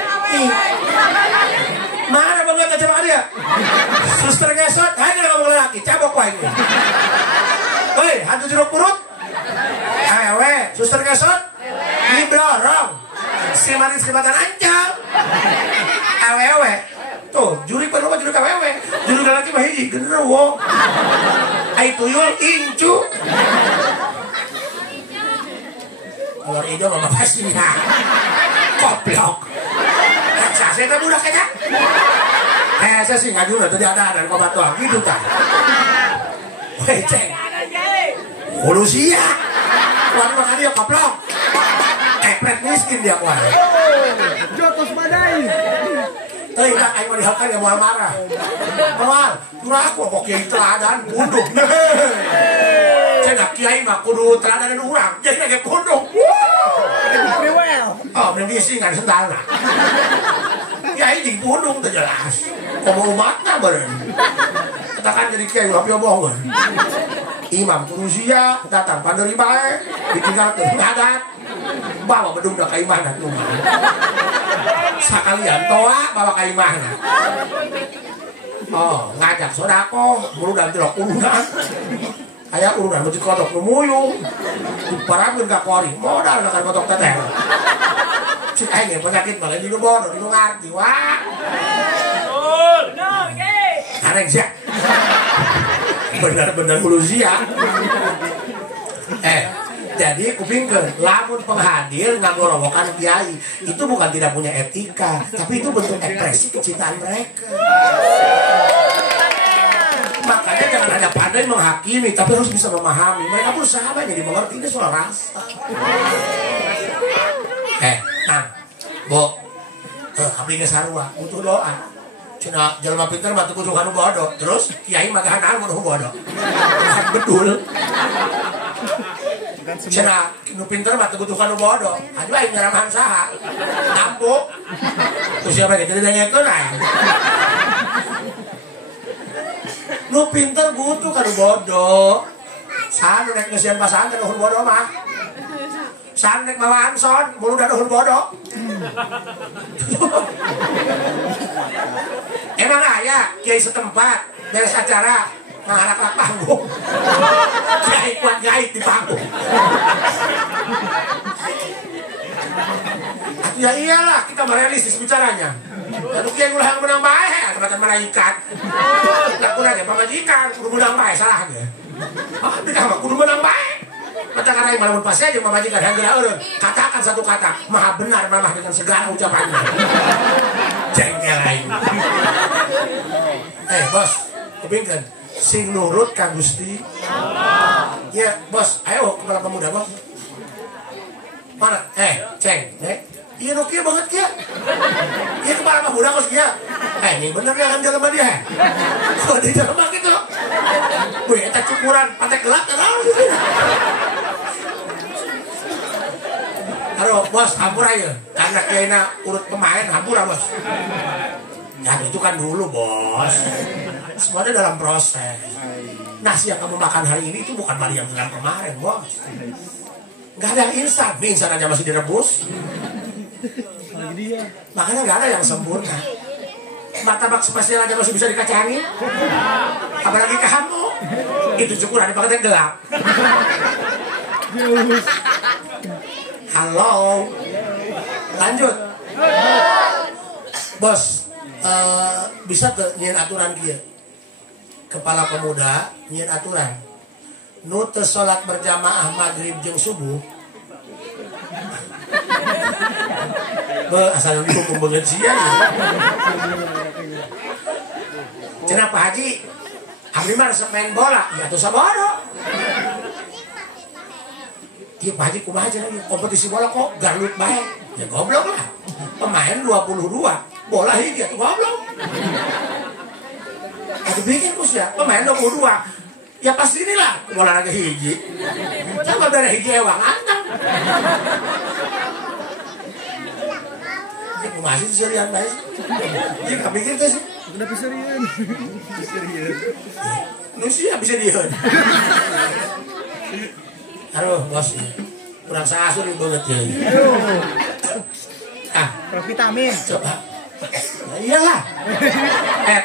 Mana banget aja dia? Suster ngesot, hanya ngomong lelaki, cabok wae. Hei, hantu jeruk purut? Awewe, suster ngesot? Ini blorong. Si manis kelihatan ancam. Awewe. Tuh, juri perlu juri kawewe. Juri lelaki mah hiji, genderuwo. Ai tuyul incu. Kolor hijau mah pastinya. Koplok. Saya teh budak kayaknya. Saya sih ngajuna tadi ada kobat doang gitu tah. Weh ceng. Kudu sia. Kuat makan dia koplok. Kepret miskin dia kuat. Jotos badai. Teuing kan aing mah dihakan ya moal marah. Moal, kurang aku kok kiai teladan punduk. Cenah kiai mah kudu teladanan urang, jadi ge punduk. Oh, beli singan sendal. Kiai di gunung tuh jelas. Komo umatna beren. Katakan jadi kiai tapi bohong. Imam Kurusia datang pada ribae, ditinggal ke ngadat. Bawa bedung dah ka imahna tuh. Sakalian toa bawa ka imahna. Oh, ngajak sodako, urudan tilok urudan. Kayak urudan mesti kodok numuyung. Diparangkeun ka kori, modal na kan kodok teteh. Cik aing penyakit malah di bodoh, di ngarti wah. Kareng sia. Benar-benar hulu sia. Jadi kupingkeun lamun penghadir ngagorowokan kiai itu bukan tidak punya etika, tapi itu bentuk ekspresi kecintaan mereka. Makanya jangan hanya pandai menghakimi, tapi harus bisa memahami. Mereka berusaha jadi mengerti, ini soal rasa. Nah, Bo, abdi ge sarua, butuh doa. Cina jelema pinter mah teu kudu kanu bodoh. Terus kiai mah gahanaan kudu bodoh. Betul. Cina nu pinter mah teu kudu kanu bodoh. Aduh aing ngaraman saha? Nampu. Terus siapa gitu ditanyakeun aing. Nu pinter butuh kanu bodoh. Sanu nek ngeusian pasangan nuhun bodoh mah. Sanek mawa anson, mulu dah nuhun bodoh. Emang aya kiai setempat beres acara ngarak panggung. Kiai kuat jahit di panggung. Ya iyalah, kita merealistis bicaranya. Lalu kiai ulah yang menang bae, ada malaikat. Laku aja pamajikan, kudu menang bae salah dia. Ah, tidak mah kudu menang bae. Katakan aing malamun pas aja mamajikan hanggeulah eureun. Katakan satu kata, maha benar mamah dengan segala ucapannya. Jengkel aing. Bos, kepingkeun sing nurut ka Gusti Allah. Ya, bos, ayo kepala pemuda, bos. Mana? Ceng, iya nu kieu banget kieu. Iya kepala pemuda bos kieu. Ini bener ya kan jelema dia. Kok di jelema gitu. Weh, eta cukuran pantai gelap kan. Halo bos, hampura ya. Karena kiaina urut pemain, hampura bos. Ya itu kan dulu bos. Semuanya dalam proses. Nasi yang kamu makan hari ini itu bukan bali yang dengan kemarin bos. Gak ada yang instan. Mie instan aja masih direbus. Makanya gak ada yang sempurna. Martabak spesial aja masih bisa dikacangin. Apalagi kamu. Itu cukuran dipakai gelap. Halo, lanjut, bos, bisa tuh nyian aturan kia, kepala pemuda nyian aturan, nu teu salat berjamaah maghrib jeung subuh, asal dihukum banget sia. Cenah Pak Haji, abdi mah resep main bola, ya tuh sabodo. Iya Pak Haji kumaha aja lagi kompetisi bola kok garlut baik. Ya goblok lah. Pemain 22, bola hiji atuh goblok. Atuh bikin kus ya, pemain 22. Ya pasti inilah olahraga hiji. Coba dari hiji ewang antang. Ya kumaha sih serian bae. Iya ka pikir teh sih. Udah piserian. Nu sia bisa dieun. Halo bos, kurang sasur itu banget ya. Provitamin. Coba. Nah, iyalah.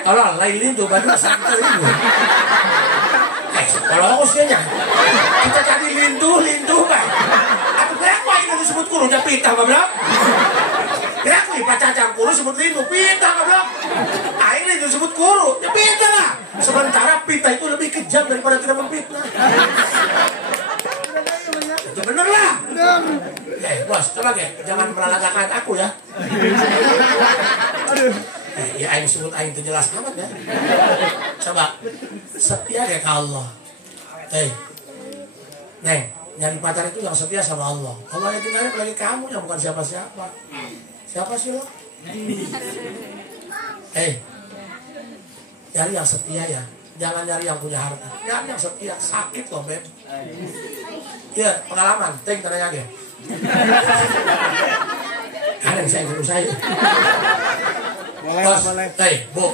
Tolong lainin tuh baju santai itu. Kalau usianya kita tadi linduh kan. Aku kira aku aja disebut kurunya pitah goblok. Kira aku Pak Cacang kuru sebut linduh pitah goblok. Aing linduh disebut kuru, ya pitah lah. Sementara pitah itu lebih kejam daripada tidak memfitnah. Itu bener lah. Bos, coba jangan meralagakan aku ya. Ya aing sebut aing itu jelas amat ya. Coba setia deh ke Allah. Neng, nyari pacar itu yang setia sama Allah. Allah yang tinggalin lagi kamu yang bukan siapa-siapa. Siapa sih lo? Nyari yang setia ya. Jangan nyari yang punya harta. Nyari yang setia, sakit loh beb. Iya, pengalaman, ting tanya aja. Ada saya dulu saya. Boleh, Bos, boleh. Bu.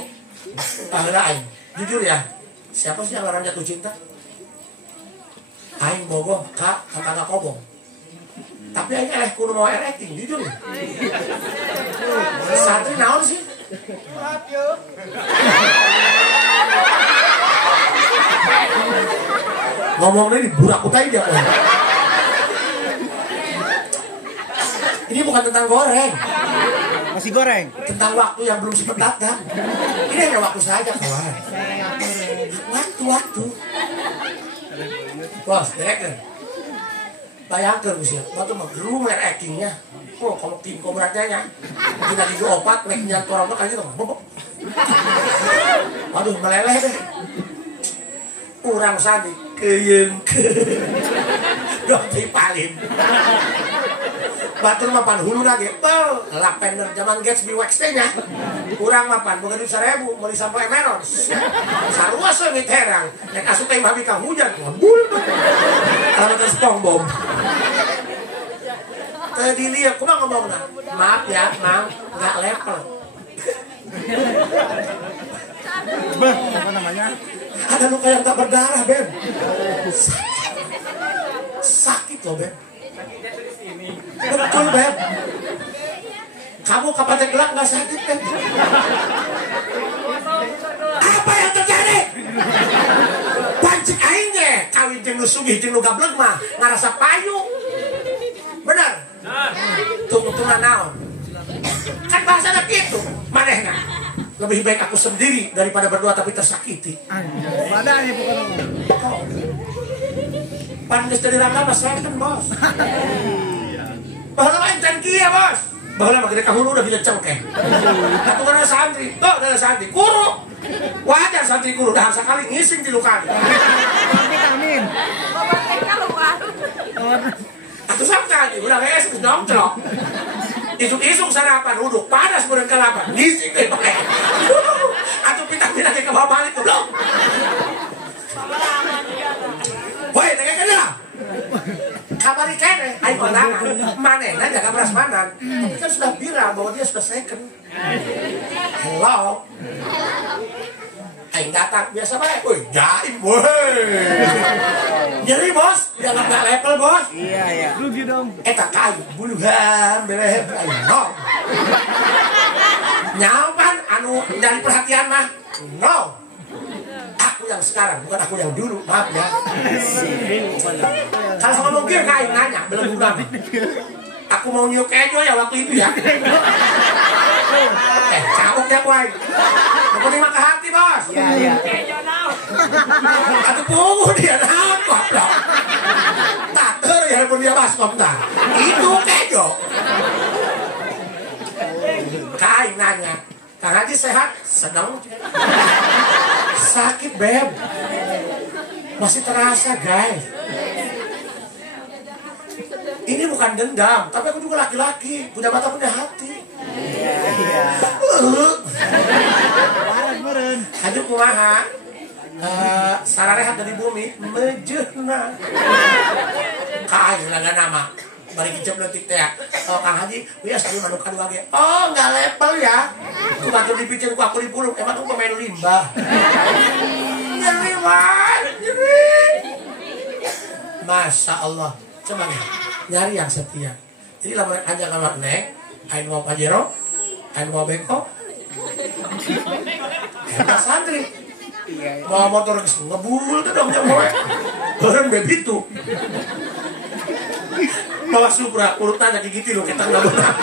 Aing, jujur ya. Siapa sih yang orang jatuh cinta? Aing bogoh, kak, kata kobong. Tapi aing kudu mau acting, jujur ya. Santri naon sih? Ngomongnya di burak utai dia. Ini bukan tentang goreng. Masih goreng. Tentang waktu yang belum sempat datang. Ini hanya waktu saja kawan. Waktu. Bos, direktur. Bayangkan usia, waktu mah rumah actingnya. Oh, kalau tim komunikasinya tidak diopat, leknya orang tuh kali itu bobok. Waduh, meleleh deh. Kurang sandi, keyeng dong dipalin. Batur mapan hulu lagi, lapender zaman Gatsby Wax-nya. Kurang mapan, bukan di 1.000, mau disampai meron. Sarua sengit herang, yang asup yang babi kang hujan, ngabul. Alamat SpongeBob. Tadi lihat, aku mah ngomong nah, maaf ya, Mang, nggak level. Bang, apa namanya? Ada luka yang tak berdarah, Ben. Sakit loh, Ben. Betul, Ben. Kamu kapan tenggelam nggak sakit, Ben? Apa yang terjadi? Pancik aing ge, kawin jeung nu sugih jeung nu gablek mah ngarasa payu. Bener? Tunggu-tunggu naon. Kan bahasana gitu, manehna. Lebih baik aku sendiri daripada berdua tapi tersakiti. Padanya bukan. Pandes dari rangka mas saya kan bos. Bahwa lain can kia bos. Bahwa mah kita kahulu udah bisa cengkeh. Satu karena santri, tuh ada santri kuru. Wajar santri kuru dah sekali ngising di luka. Vitamin. Atau sampai udah kayak es dongclok. Isuk-isuk sarapan uduk panas kemudian kelapa ngising deh pakai. Atau vitamin lagi ke bawah balik ke blok. Woi, tengah lah. Kabar kene, ayo kondangan, manena jaga prasmanan. Tapi kan sudah viral bahwa dia sudah second. Hello. Aing datang biasa baik, woi jaim, woi. Nyeri bos, jangan nggak level bos. Iya. Rugi dong. Eta kayu, buluhan, beleh, kayu, no. Nyaman, anu dari perhatian mah, no. Aku yang sekarang, bukan aku yang dulu, maaf ya. Kalau sama mungkin kain nanya, belum udah. Aku mau nyuk ejo ya waktu itu ya. Cabuk ya kuai. Aku terima ke hati bos. Iya. Aku pungu dia naon goblok. Tak ya pun dia baskom dah. Itu kejo. Kain nanya. Kang Haji sehat? Sedang. Sakit beb. Masih terasa guys. Ini bukan dendam, tapi aku juga laki-laki, punya mata punya hati. Iya. Meren. Hadir kumaha, sararehat dari bumi, mejehna. Kain laga nama, balik kicep letik teh. Oh Kang Haji, ya sebelum anu kadua ge. Oh nggak level ya. Tuh batur dipicen ku aku dipulung, emang aku pemain limbah. Nyeri banget, nyeri. Masya Allah, coba nih. Nyari yang setia. Jadi lama aja kalau naik, ain mau pajero, ain mau bengkok, enak santri, mau motor ngebul tuh dong nyawa, orang begitu, bawa Supra urutannya gitu loh kita nggak benar.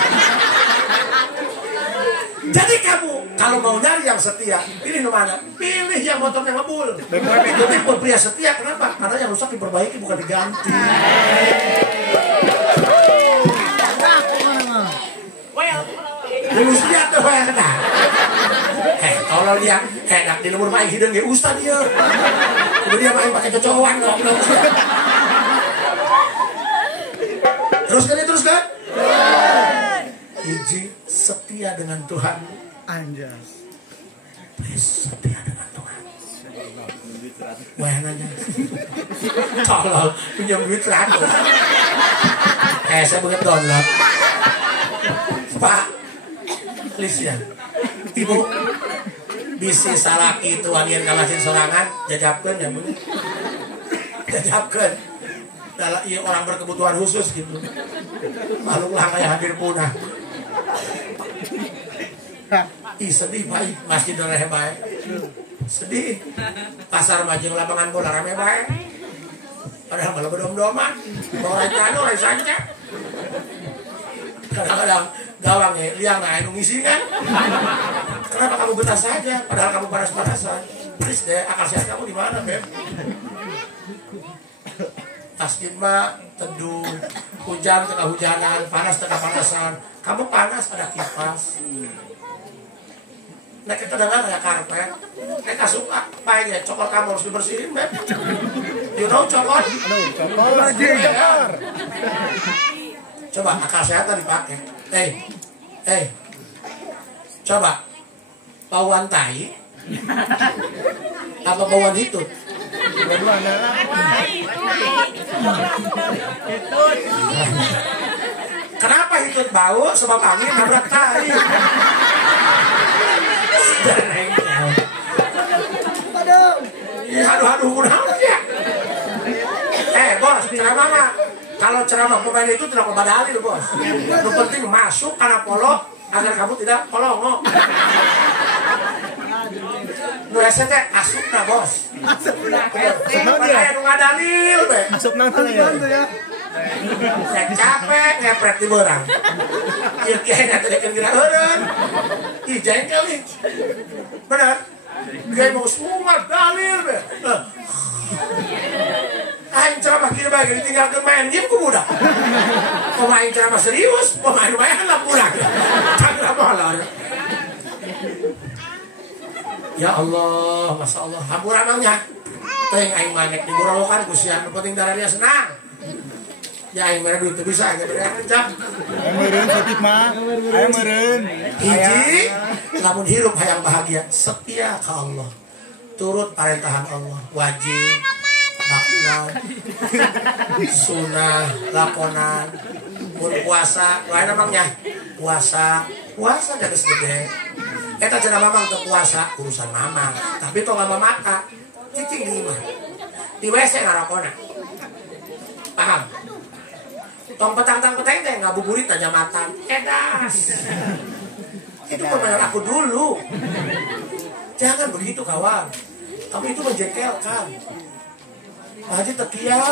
Jadi kamu kalau mau nyari yang setia, pilih mana? Pilih yang motornya ngebul. Itu tipe pria setia. Kenapa? Karena yang rusak diperbaiki bukan diganti. Lulus lihat tuh yang kena. Kalau dia kayak di lumur main hidung ya ustad dia. Kemudian main pakai cocokan goblok. Terus kan? Hiji setia dengan Tuhan. Anjas. Please setia dengan Tuhan. Wah nanya. Tolong pinjam duit 100. saya begitu download. Pak, please ya. Ibu, bisi salaki itu wanian kalasin sorangan, jajapkan ya bener. Jajapkan. Dalam iya orang berkebutuhan khusus gitu. Makhluk langka yang hadir punah. Ih sedih Pak, masjid rame baik. Sedih. Pasar Majeng lapangan bola rame baik. Padahal malah bedom-doman. Orang kano, orang sanca. Kadang-kadang gawang ya, liang nah itu ngisi kan. Kenapa kamu betah saja? Padahal kamu panas-panasan. Please deh, akal sehat kamu di mana, Beb? Tasjid mah teduh, hujan tengah hujanan, panas tengah panasan. Kamu panas ada kipas. Nek kita dengar ya karpet. Nek suka, ya cokor kamu harus dibersihin, Beb. You know cokor? Cokor. Coba akal sehat dipakai. Coba bauan tai apa bauan hitut? Kenapa hitut bau? Sebab angin nabrak tai. Aduh, kunaon ya? Bos, ceramah mah. Kalau ceramah pemain itu tidak kau badali bos. Yang penting masuk karena polo agar kamu tidak polongo. Nu ese teh asup na bos. Asup na. Aya nu ngadalil be. Asup nang ya. Saya capek ngepret di borang. Ieu kieu ngadekeun geura eureun. Ih jengkel nih. Benar. Dia mau semua dalil be. Aing ceramah kieu bae ditinggalkeun main game ku budak. Pemain ceramah serius, pemain main lah pulang. Kagak molor. Ya Allah, Masya Allah. Hampur amangnya. Teng aing manek digorolokan ku sia, nu penting darahnya senang. Ya aing mere duit teu bisa ge bener encap. Aing meureun titip mah. Aing meureun. Hiji, lamun hirup hayang bahagia, setia ka Allah. Turut parendahan Allah, wajib, makna, sunnah, lakonan, mun puasa, wae namanya puasa jadi segede. Eta cenah mamang teu puasa, urusan mamang. Tapi tong mama mata, cicing di imah. Di WC ngarokona. Paham? Tong petang-petang teh ngabuburit aja matan. Edas. Itu permainan aku dulu. Jangan begitu kawan. Kamu itu menjengkelkan. Pak Haji tekia.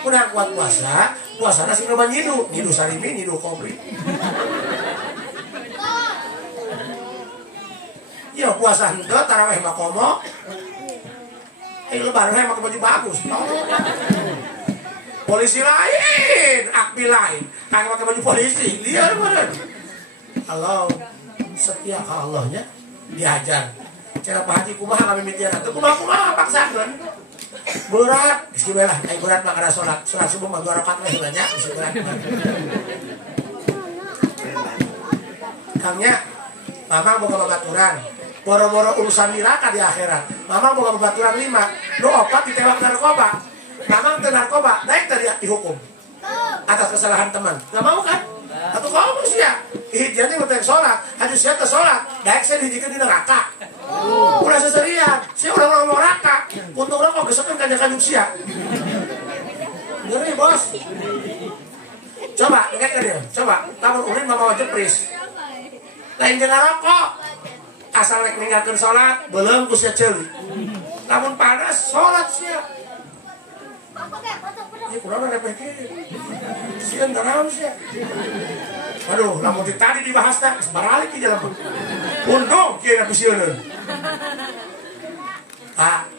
Udah kuat puasa, puasana sing loba nyidu, nyidu sarimi, nyidu kopi. Ya puasa henteu tarawih makomo. Lebaran mah pakai baju bagus. Polisi lain, akbil lain. Kagak pakai baju polisi, liar bener. Halo, setia ke Allahnya diajar. Cara Pak Haji kumaha kami mitian atau kumaha paksakeun. Berat, bismillah. Berat mah kada salat subuh mah 2 rakaat we banyak, bismillah. Kangnya Mama boga babaturan. Boro-boro urusan neraka di akhirat. Mama boga babaturan 5. Lu opat ditewak narkoba. Mama teu narkoba, daek tadi dihukum. Atas kesalahan teman. Gak mau kan? Atau kamu sih ya? Ihdiannya ngetek sholat, hadis sia teh sholat, daek saya dihijikeun di neraka. Ulah seserian, saya udah ngomong neraka. Untung rokok gesekeun kanjak-kanjung sia. Ngeri bos. Coba, ingat kan dia? Coba, lamun ulin mama wajib pris. Lain jeung ngarokok. Asal rek ninggalkeun sholat, beuleum ku sia ceuli. Lamun panas, sholat sia. Ini kurang repeke. Sieun naon sia. Aduh, lamun tadi dibahas teh baralik di jalan. Untung kieu na pisieun. Pak.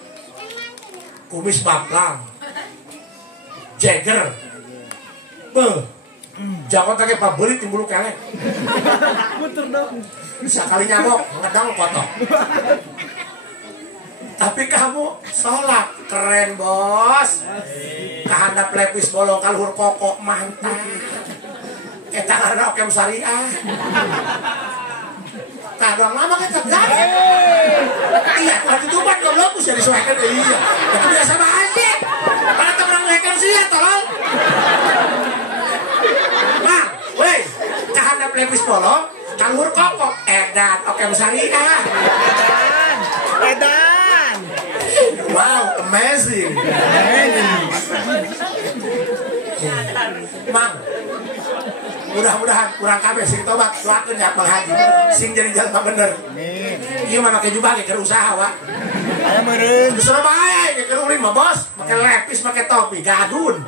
Kumis baplang. Jagger. Beuh. Jangan pakai pabelit timbul kelek. Muter dong. Sekali nyamuk ngedang kotor. Tapi kamu sholat keren bos. Kahandap lepis bolong kaluhur kokok mantap. Eta karena okem syariah. Kadang lama kita gak. Iya, waktu itu kan belum bisa disuaikan iya. Itu biasa aja. Para teman ngekar sih ya tolong. bolong, kalur kopok, edan, oke syariah. Edan. Wow, amazing. Mang, mudah-mudahan kurang kabeh sing tobat doakeun ya Bang Haji sing jadi jalma bener. Ieu mah make jubah ge keur usaha wa. Aya meureun. Geus bae ge keur uring mah bos, make lepis, make topi, gadun.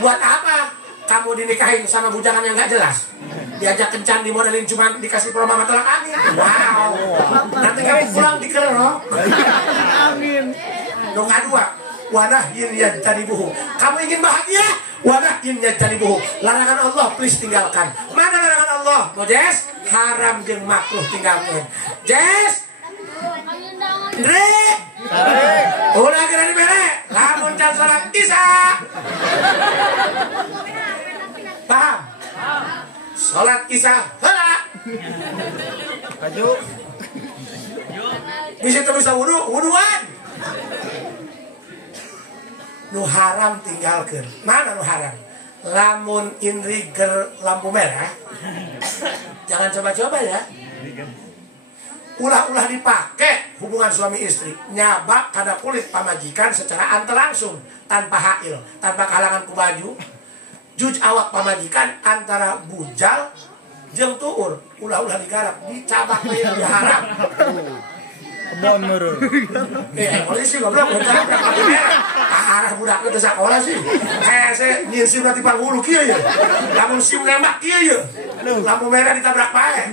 Buat apa kamu dinikahin sama bujangan yang gak jelas? Diajak kencan dimodelin cuman dikasih promo matolak angin. Wow. Nanti kamu pulang dikerok. Amin. Dong kedua, wadah yin yajtanibuhu. Kamu ingin bahagia? Wadah yin yajtanibuhu. Larangan Allah please tinggalkan. Mana larangan Allah? No Jess? Haram jeung makruh tinggalkan. Jess? Dre? Udah kira di mere. Lamun can salat isya. Paham? Salat isya heula. Maju. Bisa wuduan. Nu haram tinggalkan. Mana nu haram? Lamun inri ger lampu merah. Jangan coba-coba ya. Ulah-ulah dipakai hubungan suami istri. Nyabak kada kulit pamajikan secara antar langsung. Tanpa hail, tanpa kalangan ku baju. Juj awak pamajikan antara bujal jeung tuur. Ulah-ulah digarap. Dicabak yang haram. Kebon meureun. Polisi goblok bener lampu merah. Arah budak teh sakola sih. Hese nyisim nanti panghulu kieu ya. Lamun sim nembak kieu ya. Lampu merah ditabrak bae.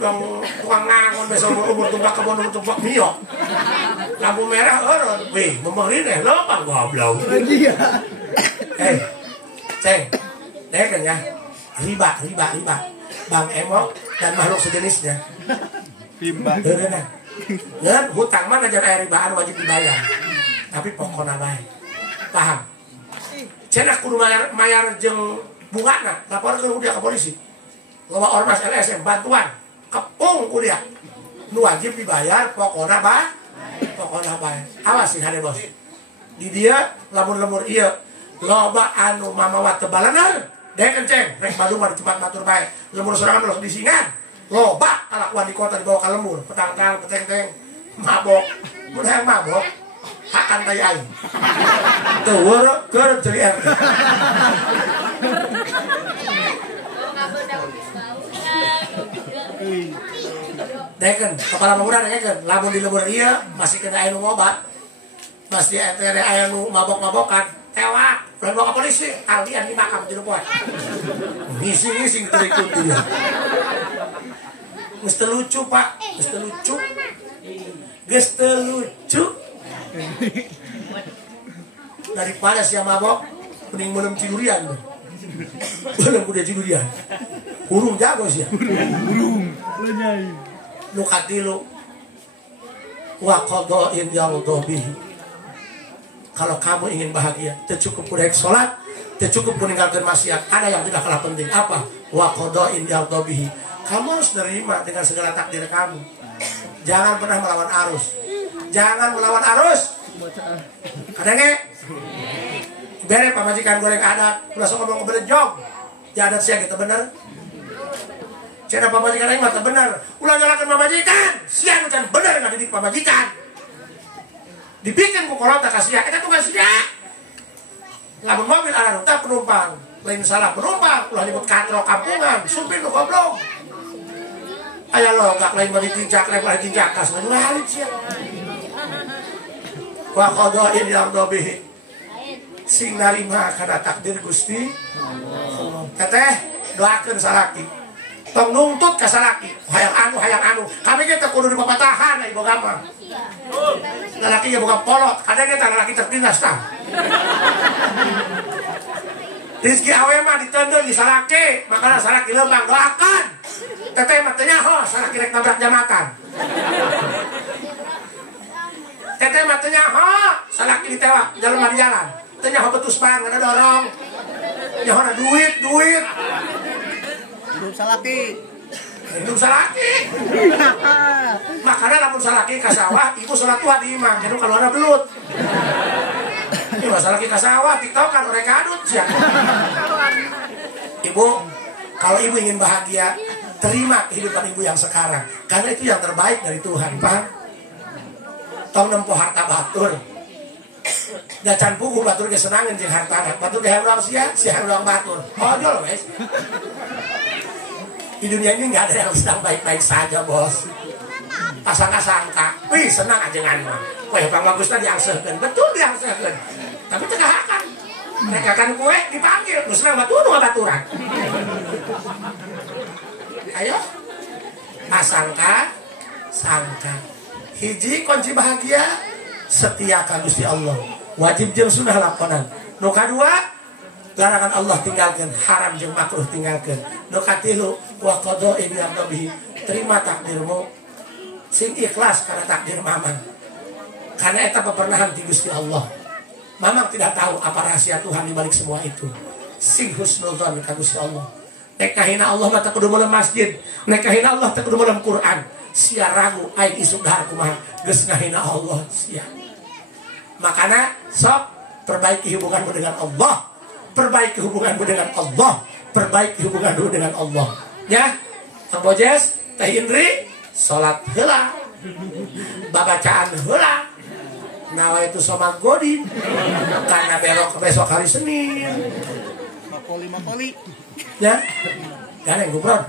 Tukang ngangon besok umur tumpak kebon umur tumpak mio. Lampu merah eureun. Wih, memerin deh lopang goblok. Iya. Ceng. Deken ya. Riba. Bang Emok dan makhluk sejenisnya. Timba. Heureuh. Dan hutang mah ngajar aya ribaan wajib dibayar. Tapi pokokna bae. Paham? Cenah kudu mayar jeung bungana, laporkeun dia ke polisi. Loba ormas LSM bantuan, kepung ku dia. Nu wajib dibayar pokokna bae. Awas sih hade bos. Di dia lamun-lemur ieu loba anu mamawat tebalanar. Dek kenceng, rek Bandung mah di tempat batur bae. Lemur sorangan los disingan. Loba kalakuan di kota dibawa ke lemur, petang-tang, peteng-teng, mabok. Mun hayang mabok, hakan tai aing. Teu keur jadi RT. Deken, kepala pemuda deken, lamun di lemur ieu masih kena aya nu ngobat. Masih aya nu mabok-mabokan, tewak, ulah bawa ke polisi, kalian di makam di poe. Ngisi-ngisi teu ikut dia. Geus lucu Pak, geus lucu. Daripada sia mabok, mending menem cidurian. Beulem kudu cidurian. Hurung jago sia. Burung. Lenyai. Nu katilu wa qada'in yardhabihi. Kalau kamu ingin bahagia, teu cukup kudu salat, teu cukup meninggalkan maksiat. Ada yang tidak kalah penting apa? Wa qada'in yardhabihi. Kamu harus nerima dengan segala takdir kamu. Jangan pernah melawan arus. Ada nge? Bere pamajikan goreng adat. Ulah sok ngomong berejog. Ya adat sia kita bener. Cina pamajikan aing mah teu bener. Ulah nyalakeun pamajikan. Sia nu can bener ngadidik pamajikan. Dibikin ku kolot ka sia. Eta tugas sia. Lamun mobil anu teh penumpang. Lain salah penumpang. Ulah nyebut katro kampungan. Supir nu goblok. Aya logak lain mah ditincak, lain mah ditincak kas mah balik sia. Wa qada'in yardhabihi. Sing narima kana takdir Gusti Allah. Teteh doakeun salaki. Tong nuntut ka salaki. Hayang anu. Kami ge teh kudu dipapatahan ai boga mah. Lalaki ge boga polot, kadang ge lalaki tertindas tah. Rizki awe mah ditendeng di salaki, makanya salaki lembang doakan. Teteh mah teu nyaho, salaki rek nabrak jamakan. Teteh mah teu nyaho, salaki ditewak jalan di jalan. Teu nyaho betuspan ngana dorong. Nyaho duit. Hidup salaki. Makanya lamun salaki ka sawah, ibu salat tua di imah, jadi kalau ada belut. Ini masalah kita sawah, tiktok kan orang kadut sih. Ibu, Kalau ibu ingin bahagia, terima kehidupan ibu yang sekarang, karena itu yang terbaik dari Tuhan. Paham? Tong nempo harta batur, dacan pugu batur kesenangan jeung hartana, batur kayak orang sia orang batur. Ojol guys. Di dunia ini nggak ada yang sedang baik-baik saja, bos. Pasang-sangka, wih senang aja nganu. Wah, Bang Bagusnya diangseukeun, betul diangseukeun. Tapi tengah akan, mereka kan kue dipanggil, nu senang batu nu baturan. Ayo, pasangka, sangka. Hiji kunci bahagia, setia ka Gusti Allah. Wajib jeung sunah lakonan. Nu kadua, larangan Allah tinggalkan, haram jeung makruh tinggalkan. Nu katilu, wa qada'i bi amrihi, terima takdirmu sing ikhlas karena takdir mamang. Karena eta pepernahan ti Gusti Allah. Mamang tidak tahu apa rahasia Tuhan di balik semua itu. Sing husnudzon ka Gusti Allah. Nek kahina Allah mah teu kudu meuleuh masjid, nek kahina Allah teu kudu meuleuh Quran. Sia ragu aing isuk dahar kumaha geus ngahina Allah sia. Makana sok perbaiki hubunganmu dengan Allah. Perbaiki hubunganmu dengan Allah. Perbaiki hubunganmu dengan Allah. Ya, Kang Bojes, Teh Indri, salat heula. Babacaan heula. Nawa itu somat godin. Karena besok hari Senin. Makoli. Ya, gak yang gubron.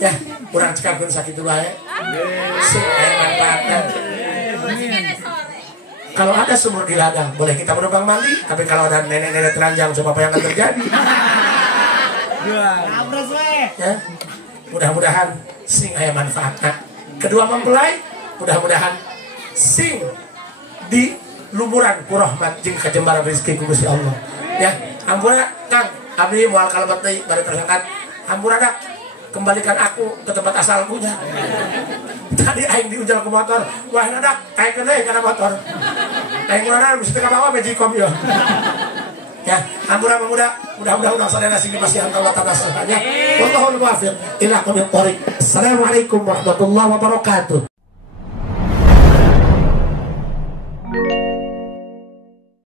Ya, kurang cekapkan sakit bae. Sing air manfaatnya. Kalau ada sumur di ladang, boleh kita menumpang mandi. Tapi kalau ada nenek-nenek telanjang, coba apa yang akan terjadi? Ya, mudah-mudahan sing aya manfaatna. Kedua mempelai, mudah-mudahan sing di lumuran ku rahmat jeung kajembaran rezeki ku Gusti Allah. Ya, ampura Kang, abdi moal kalebat deui bari tersangkat. Ampura dak, kembalikan aku ke tempat asalkunya. Tadi aing diujal ke motor, wah nadak kaekeun deui kana motor. Aing urang mesti ka bawa bejikom yo. Ya, ampura mudah-mudahan sadaya sing masih angka wa tanah sahanya. Wallahu muwaffiq ila aqwamit thoriq. Assalamualaikum warahmatullahi wabarakatuh.